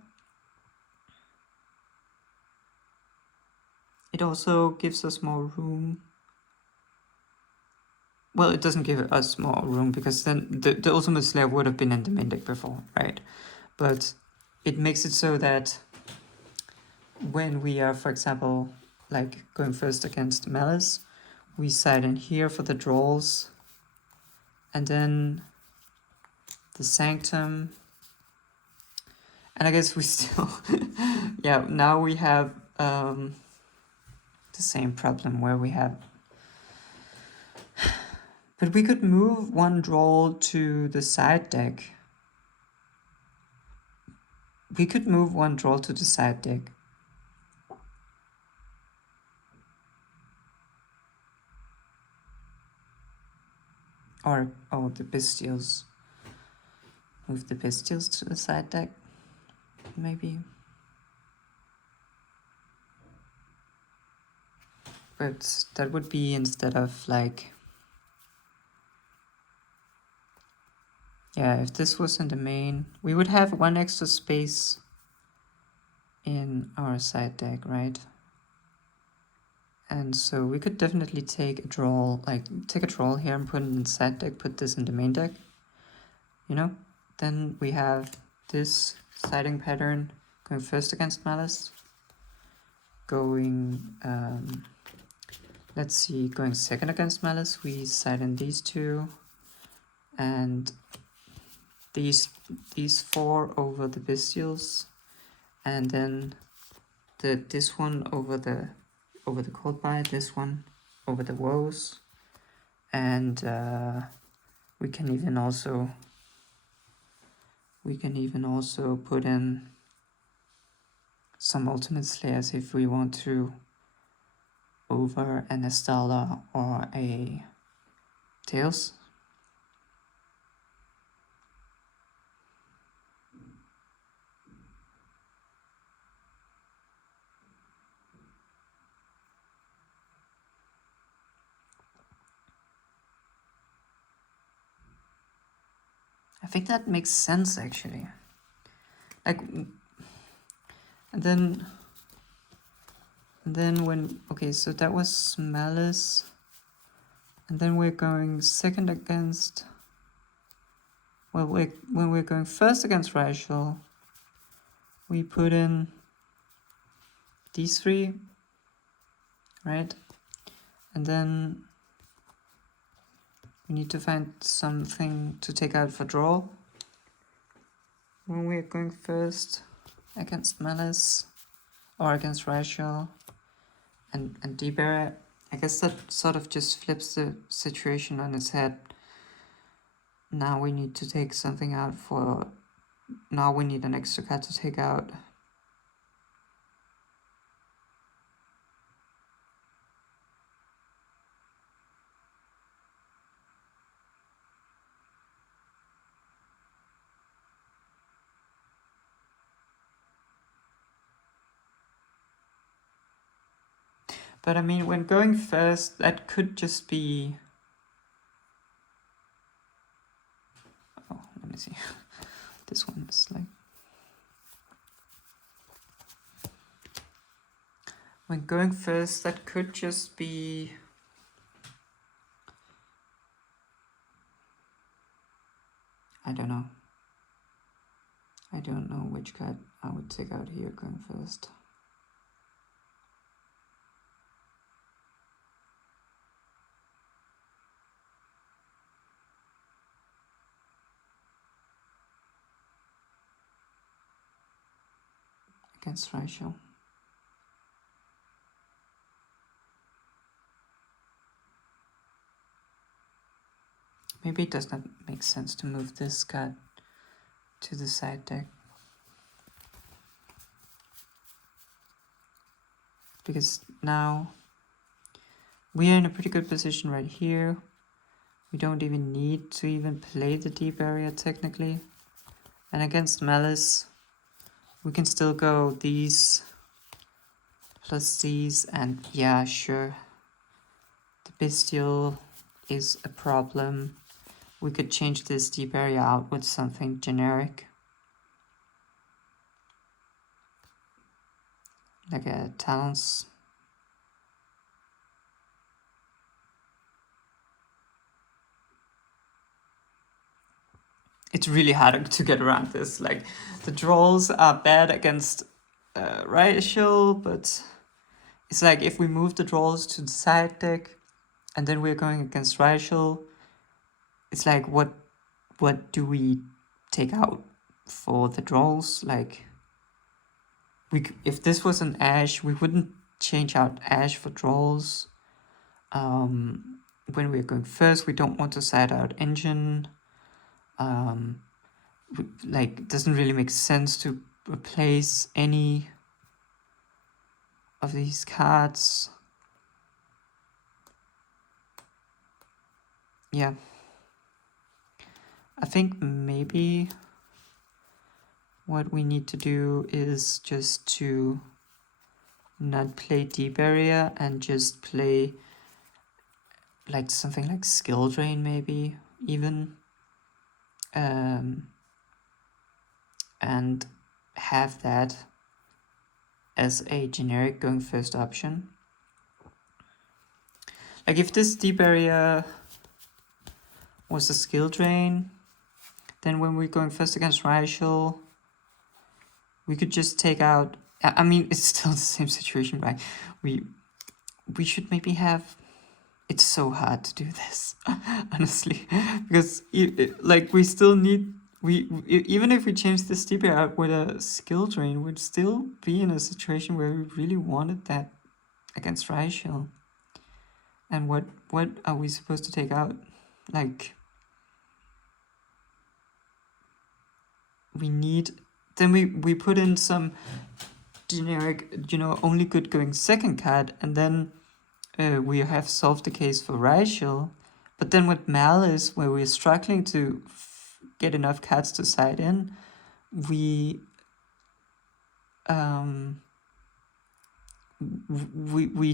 It also gives us more room. Well, it doesn't give us more room because then the Ultimate Slayer would have been in the main deck before, right? But it makes it so that when we are, for example, like going first against Maliss, we side in here for the draws, and then the Sanctum, and I guess we still, yeah, now we have the same problem where we have, but we could move 1 draw to the side deck. We could move 1 draw to the side deck. Or the Bestials. Move the Bestials to the side deck, maybe. But that would be instead of like, yeah, if this was in the main, we would have 1 extra space in our side deck, right? And so we could definitely take a draw, like take a draw here and put it in the side deck, put this in the main deck, you know? Then we have this siding pattern going first against Maliss, going, let's see, going second against Maliss, we side in these 2, and these 4 over the Bestials, and then this one over the Cold Buy, this one over the Woes, and we can even also put in some Ultimate Slayers if we want to over an Estella or a Tails. I think that makes sense actually. Like, and then when, okay, so that was Maliss, and then we're going second against, well, when we're going first against Ryzeal, we put in these 3, right? And then we need to find something to take out for draw. When we're going first against Maliss, or against Ryzeal and D-Barrier. I guess that sort of just flips the situation on its head. Now we need to take something out for... Now we need an extra card to take out. But I mean, when going first, that could just be... Oh, let me see. This one is like... When going first, that could just be... I don't know. I don't know which card I would take out here going first. Against Ryzeal. Maybe it does not make sense to move this card to the side deck. Because now we are in a pretty good position right here. We don't even need to even play the D-Barrier technically. And against Maliss, we can still go these plus these, and yeah, sure. The Bestial is a problem. We could change this D-Barrier out with something generic. Like a Talons. It's really hard to get around this. Like, the draws are bad against Ryzeal, but it's like if we move the draws to the side deck and then we're going against Ryzeal, it's like what do we take out for the draws? Like, if this was an Ash, we wouldn't change out Ash for draws. When we're going first, we don't want to side out Engine. Like, it doesn't really make sense to replace any of these cards. Yeah. I think maybe what we need to do is just to not play D-Barrier and just play like something like Skill Drain maybe even. And have that as a generic going first option. Like if this D-Barrier was a Skill Drain, then when we're going first against Ryzeal, we could just take out... I mean, it's still the same situation, right? We should maybe have... It's so hard to do this, honestly, because like we still need... even if we change this D-Barrier out with a Skill Drain, we'd still be in a situation where we really wanted that against Ryzeal. And what are we supposed to take out? Like, we need... Then we put in some generic, only good going second card, and then we have solved the case for Ryzeal. But then with Maliss, where we're struggling to get enough cards to side in, we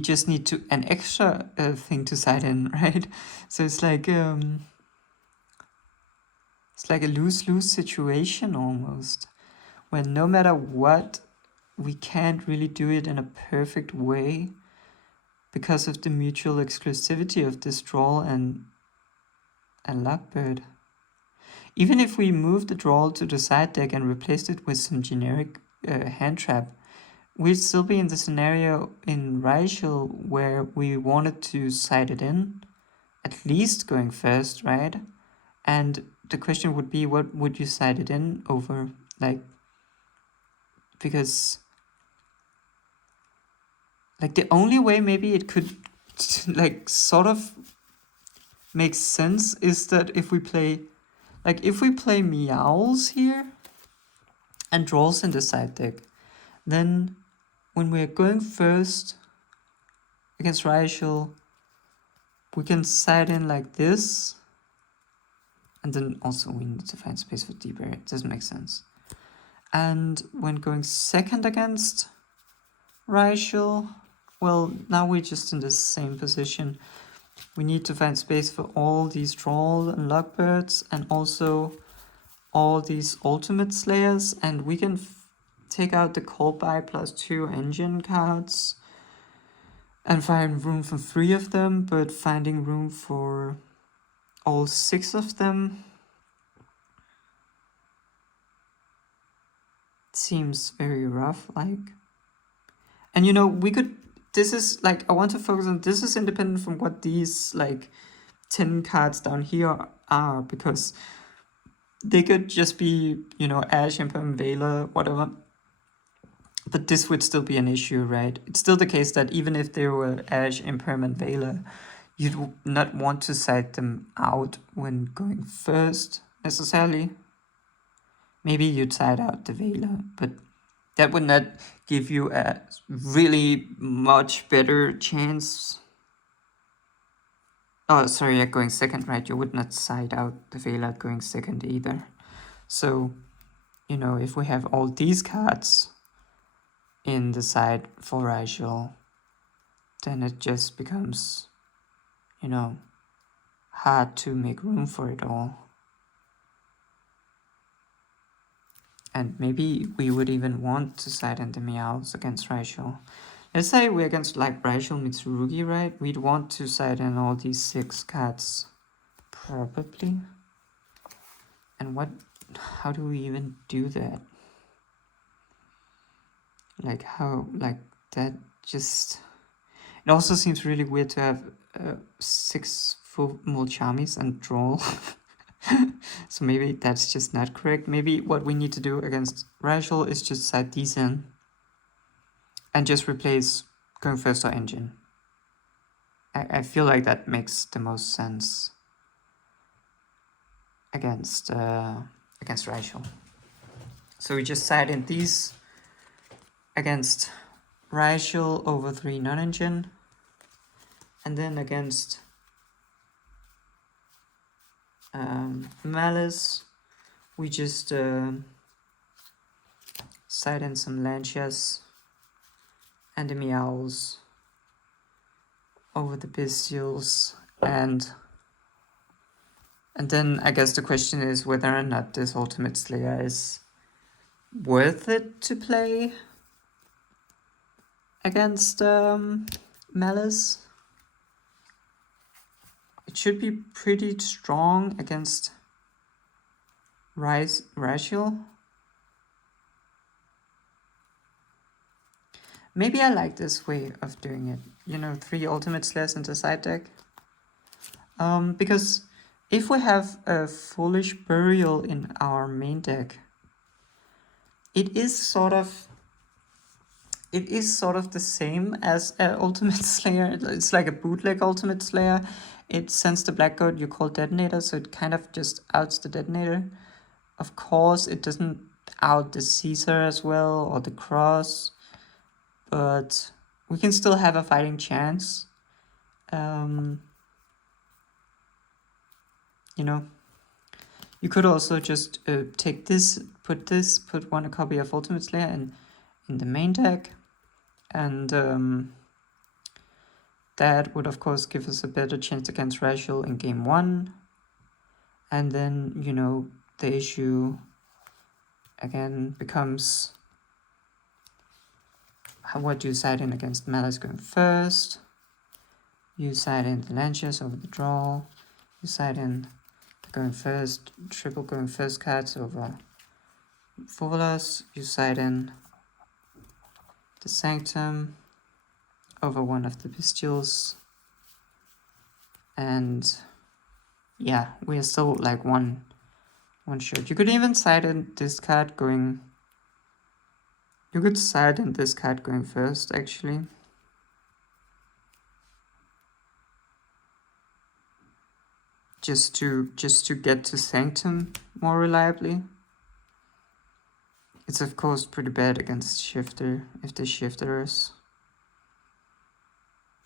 just need to an extra thing to side in, right? So it's like a lose-lose situation almost, where no matter what, we can't really do it in a perfect way because of the mutual exclusivity of this draw and Luckbird. Even if we move the draw to the side deck and replaced it with some generic hand trap, we'd still be in the scenario in Ryzeal where we wanted to side it in, at least going first, right? And the question would be, what would you side it in over? Like, because Like the only way maybe it could like sort of make sense is that if we play Meows here and draws in the side deck, then when we're going first against Ryzeal, we can side in like this, and then also we need to find space for deeper. It doesn't make sense. And when going second against Ryzeal, well, now we're just in the same position. We need to find space for all these Troll and Luckbirds, and also all these Ultimate Slayers, and we can take out the Cold Buy +2 engine cards and find room for 3 of them, but finding room for all 6 of them seems very rough, like. And you know, we could, this is like, I want to focus on, this is independent from what these like 10 cards down here are, because they could just be, you know, Ash, Imperm, Veiler, whatever. But this would still be an issue, right? It's still the case that even if they were Ash, Imperm, and Veiler, you'd not want to side them out when going first, necessarily. Maybe you'd side out the Veiler, but that would not give you a really much better chance. Oh, sorry, at going second, right? You would not side out the Veiler at going second either. So, you know, if we have all these cards in the side for Ryzeal, then it just becomes, you know, hard to make room for it all. And maybe we would even want to side in the Meows against Ryzeal. Let's say we're against like Ryzeal Mitsurugi, right? We'd want to side in all these 6 cards, probably. And how do we even do that? Like how, like that just, it also seems really weird to have 6 full Mulchamis and Droll. So maybe that's just not correct. Maybe what we need to do against Ryzeal is just side these in and just replace going first or engine. I feel like that makes the most sense against Ryzeal. So we just side in these against Ryzeal over 3 non-engine, and then against Maliss, we just side in some Lancias and the Meows over the Bestials, and then I guess the question is whether or not this Ultimate Slayer is worth it to play against Maliss. It should be pretty strong against Ryzeal. Maybe I like this way of doing it. You know, 3 Ultimate Slayers in the side deck. Because if we have a Foolish Burial in our main deck, it is sort of the same as an Ultimate Slayer. It's like a bootleg Ultimate Slayer. It sends the Black Goat you call Detonator, so it kind of just outs the Detonator. Of course, it doesn't out the Caesar as well, or the Cross, but we can still have a fighting chance. You know, you could also just take this, put a copy of Ultimate Slayer in the main deck, and that would of course give us a better chance against Ryzeal in game 1. And then, you know, the issue again becomes, what do you side in against Maliss going first? You side in the Lancias over the draw. You side in the going first, triple going first cards over Fovelas. You side in the Sanctum over one of the Bestials. And yeah, we are still like one shot. You could even side in this card going... You could side in this card going first, actually. just to get to Sanctum more reliably. It's of course pretty bad against Shifter if they shifter us.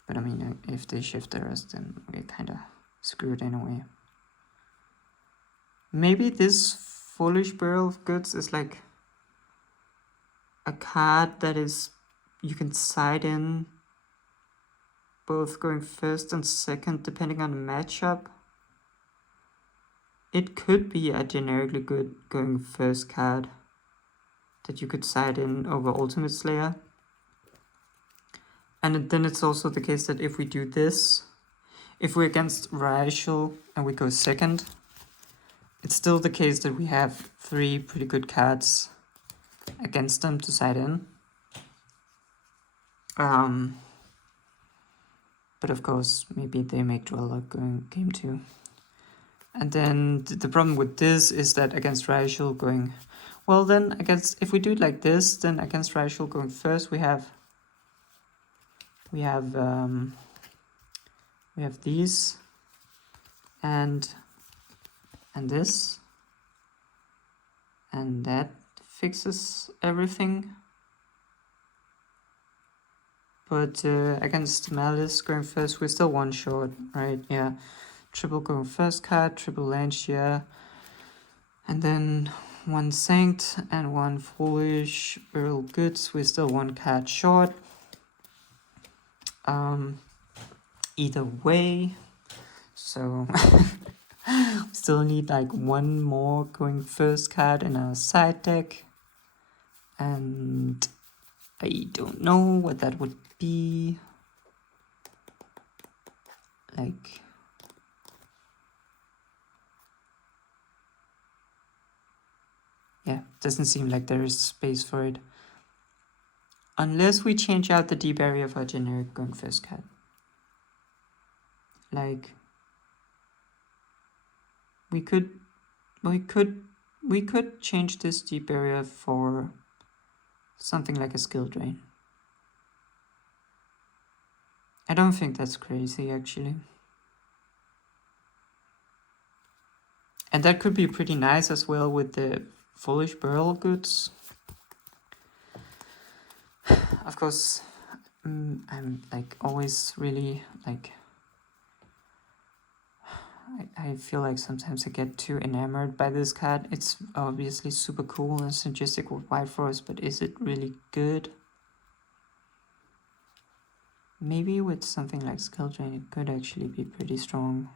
But I mean, if they shifter us, then we're kind of screwed anyway. Maybe this Foolish Barrel of Goods is like a card that is, you can side in both going first and second depending on the matchup. It could be a generically good going first card that you could side in over Ultimate Slayer. And then it's also the case that if we do this, if we're against Ryzeal and we go second, it's still the case that we have 3 pretty good cards against them to side in. But of course, maybe they make draw luck going game 2. And then the problem with this is that against Ryzeal going, well then against, if we do it like this, then against Ryzeal going first, we have these and this, and that fixes everything. But against Maliss going first, we're still 1 short, right? Yeah, triple going first card, triple Lancia, and then 1 Sanct and 1 Foolish Barrel Goods. We're still 1 card short. Either way, so we still need like 1 more going first card in our side deck, and I don't know what that would be. Like, yeah, doesn't seem like there is space for it. Unless we change out the D barrier for a generic going first card. Like, we could change this D barrier for something like a skill drain. I don't think that's crazy, actually. And that could be pretty nice as well with the Foolish Barrel Goods. Of course, I'm like always really like, I feel like sometimes I get too enamored by this card. It's obviously super cool and synergistic with White Forest, but is it really good? Maybe with something like Skill Drain, it could actually be pretty strong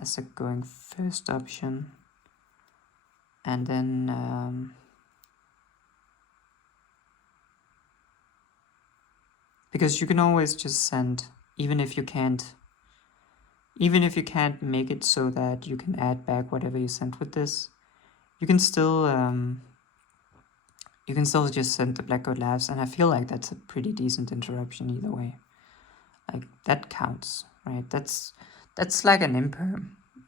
as a going first option. And then because you can always just send, even if you can't make it so that you can add back whatever you sent with this, you can still just send the Black God Laughs, and I feel like that's a pretty decent interruption either way. Like, that counts, right? That's like an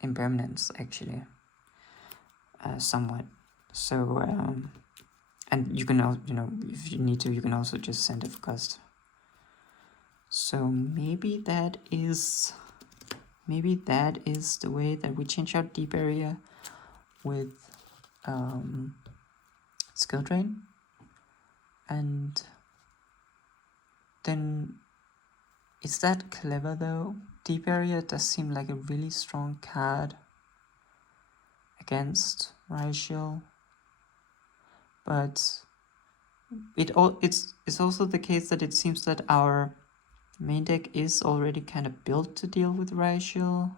impermanence actually, somewhat. So and you can also, if you need to, you can also just send it for cost. So maybe that is the way that we change out D barrier with Skill Drain. And then, is that clever though? D barrier does seem like a really strong card against Ryzeal, but it's also the case that it seems that our main deck is already kind of built to deal with Ryzeal,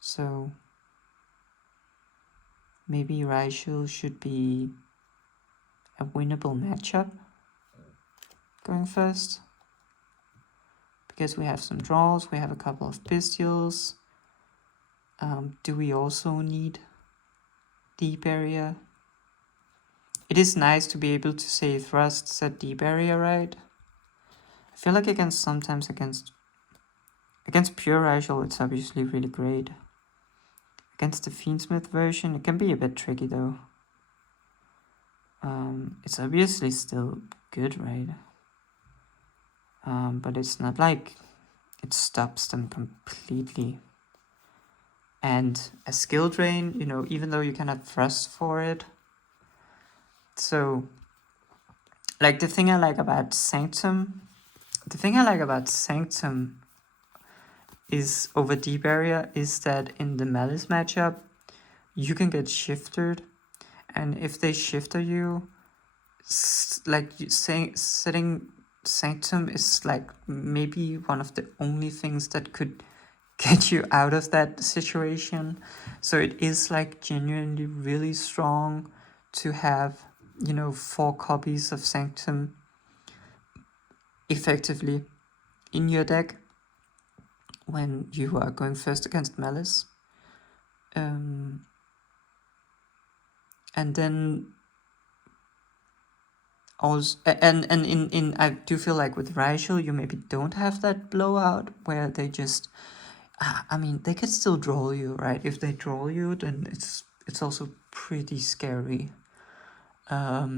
so maybe Ryzeal should be a winnable matchup going first, because we have some draws, we have a couple of Pistials. Do we also need D barrier? It is nice to be able to say thrust set D barrier, right? I feel like sometimes against pure Ryzeal, it's obviously really great. Against the Fiendsmith version, it can be a bit tricky though. It's obviously still good, right? But it's not like it stops them completely. and a skill drain, you know, even though you cannot thrust for it. So, like, the thing I like about Sanctum is over Deep Area is that in the Malice matchup, you can get shifted, and if they shifter you, setting Sanctum is like maybe one of the only things that could get you out of that situation. So it is like genuinely really strong to have, you know, 4 copies of Sanctum effectively in your deck when you are going first against Malice. And then also, and in I do feel like with Ryzeal you maybe don't have that blowout where they just, I mean, they could still draw you, right? If they draw you, then it's also pretty scary. But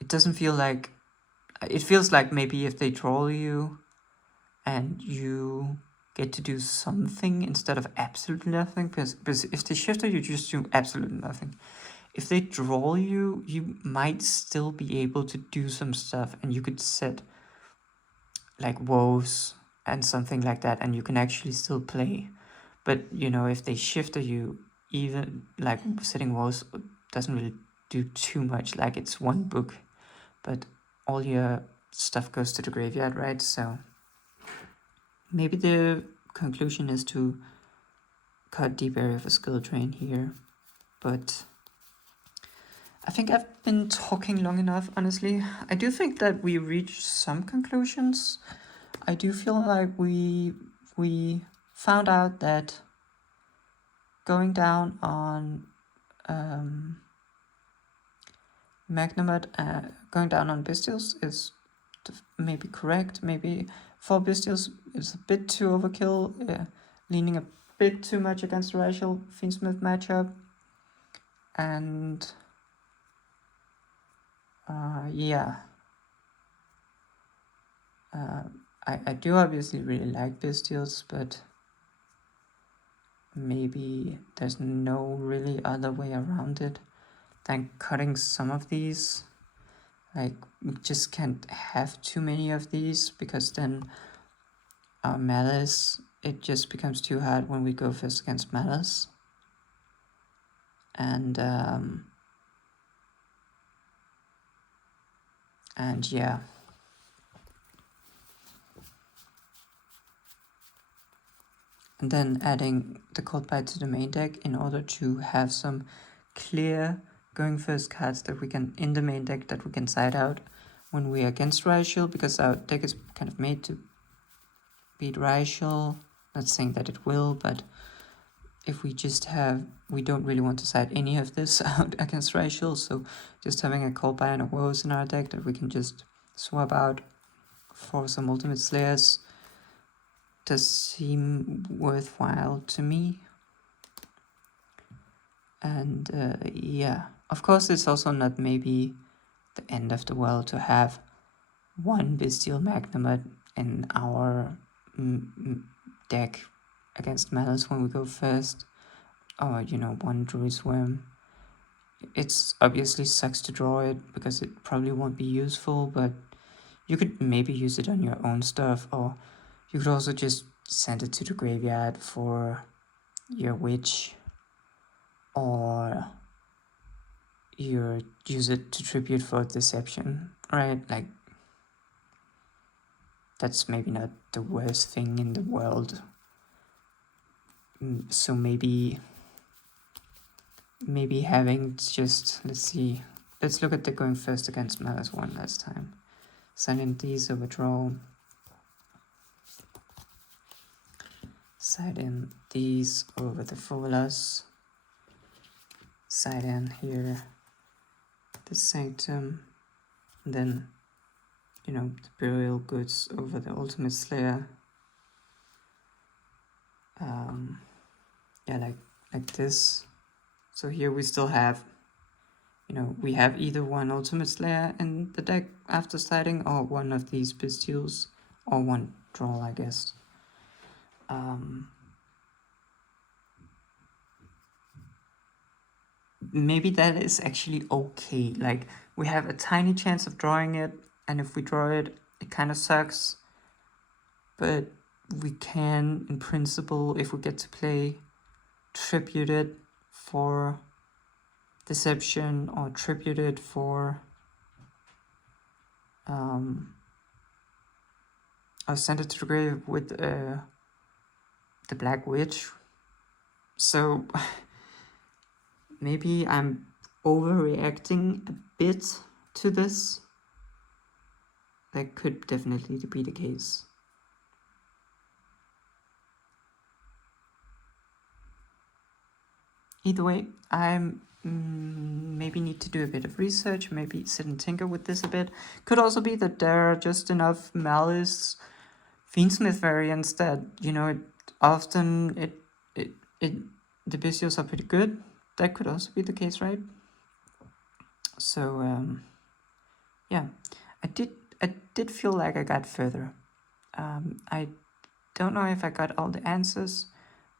it doesn't feel like, it feels like maybe if they draw you and you get to do something instead of absolutely nothing, because if they shifter you just do absolutely nothing. If they draw you, you might still be able to do some stuff, and you could set like woes and something like that, and you can actually still play. But you know, if they shifter you, even like setting woes doesn't really do too much. Like, it's 1 book, but all your stuff goes to the graveyard, right? So maybe the conclusion is to cut Deep Area for skill drain here, but I think I've been talking long enough, honestly. I do think that we reached some conclusions. I do feel like we found out that going down on Magnamod, going down on Bestials is maybe correct. Maybe 4 Bestials is a bit too overkill, leaning a bit too much against the Ryzeal Fiendsmith matchup. And yeah. I do obviously really like Bestials, but maybe there's no really other way around it than cutting some of these. Like, we just can't have too many of these, because then our Malice, it just becomes too hard when we go first against Malice. And yeah. And then adding the Cold Bite to the main deck in order to have some clear going first cards that we can, in the main deck, that we can side out when we are against Ryzeal, because our deck is kind of made to beat Ryzeal. Not saying that it will, but if we just have, we don't really want to side any of this out against Ryzeal, so just having a Cold Bite and a Woes in our deck that we can just swap out for some Ultimate Slayers does seem worthwhile to me. And yeah, of course it's also not maybe the end of the world to have 1 Bestial Magnamod in our deck against Malice when we go first, or, you know, 1 Druid Swarm. It's obviously sucks to draw it because it probably won't be useful, but you could maybe use it on your own stuff, or you could also just send it to the graveyard for your Witch, or you use it to tribute for Deception, right? Like, that's maybe not the worst thing in the world. So maybe having just, let's look at the going first against Malice one last time. Send in these, overdraw. Side in these over the Folas. Side in here the Sanctum. And then, you know, the Burial Goods over the Ultimate Slayer. Yeah, like this. So here we still have, you know, we have either 1 Ultimate Slayer in the deck after siding, or 1 of these Bestials, or 1 draw, I guess. maybe that is actually okay. Like, we have a tiny chance of drawing it, and if we draw it, it kind of sucks. But we can, in principle, if we get to play, tribute it for deception, or tribute it for or send it to the grave with the Black Witch. So maybe I'm overreacting a bit to this. That could definitely be the case. Either way, I'm maybe need to do a bit of research, maybe sit and tinker with this a bit. Could also be that there are just enough Maliss Fiendsmith variants that, you know, often the Bisios are pretty good. That could also be the case, right? So yeah, I did feel like I got further. I don't know if I got all the answers,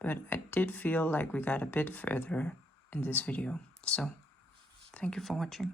but I did feel like we got a bit further in this video. So thank you for watching.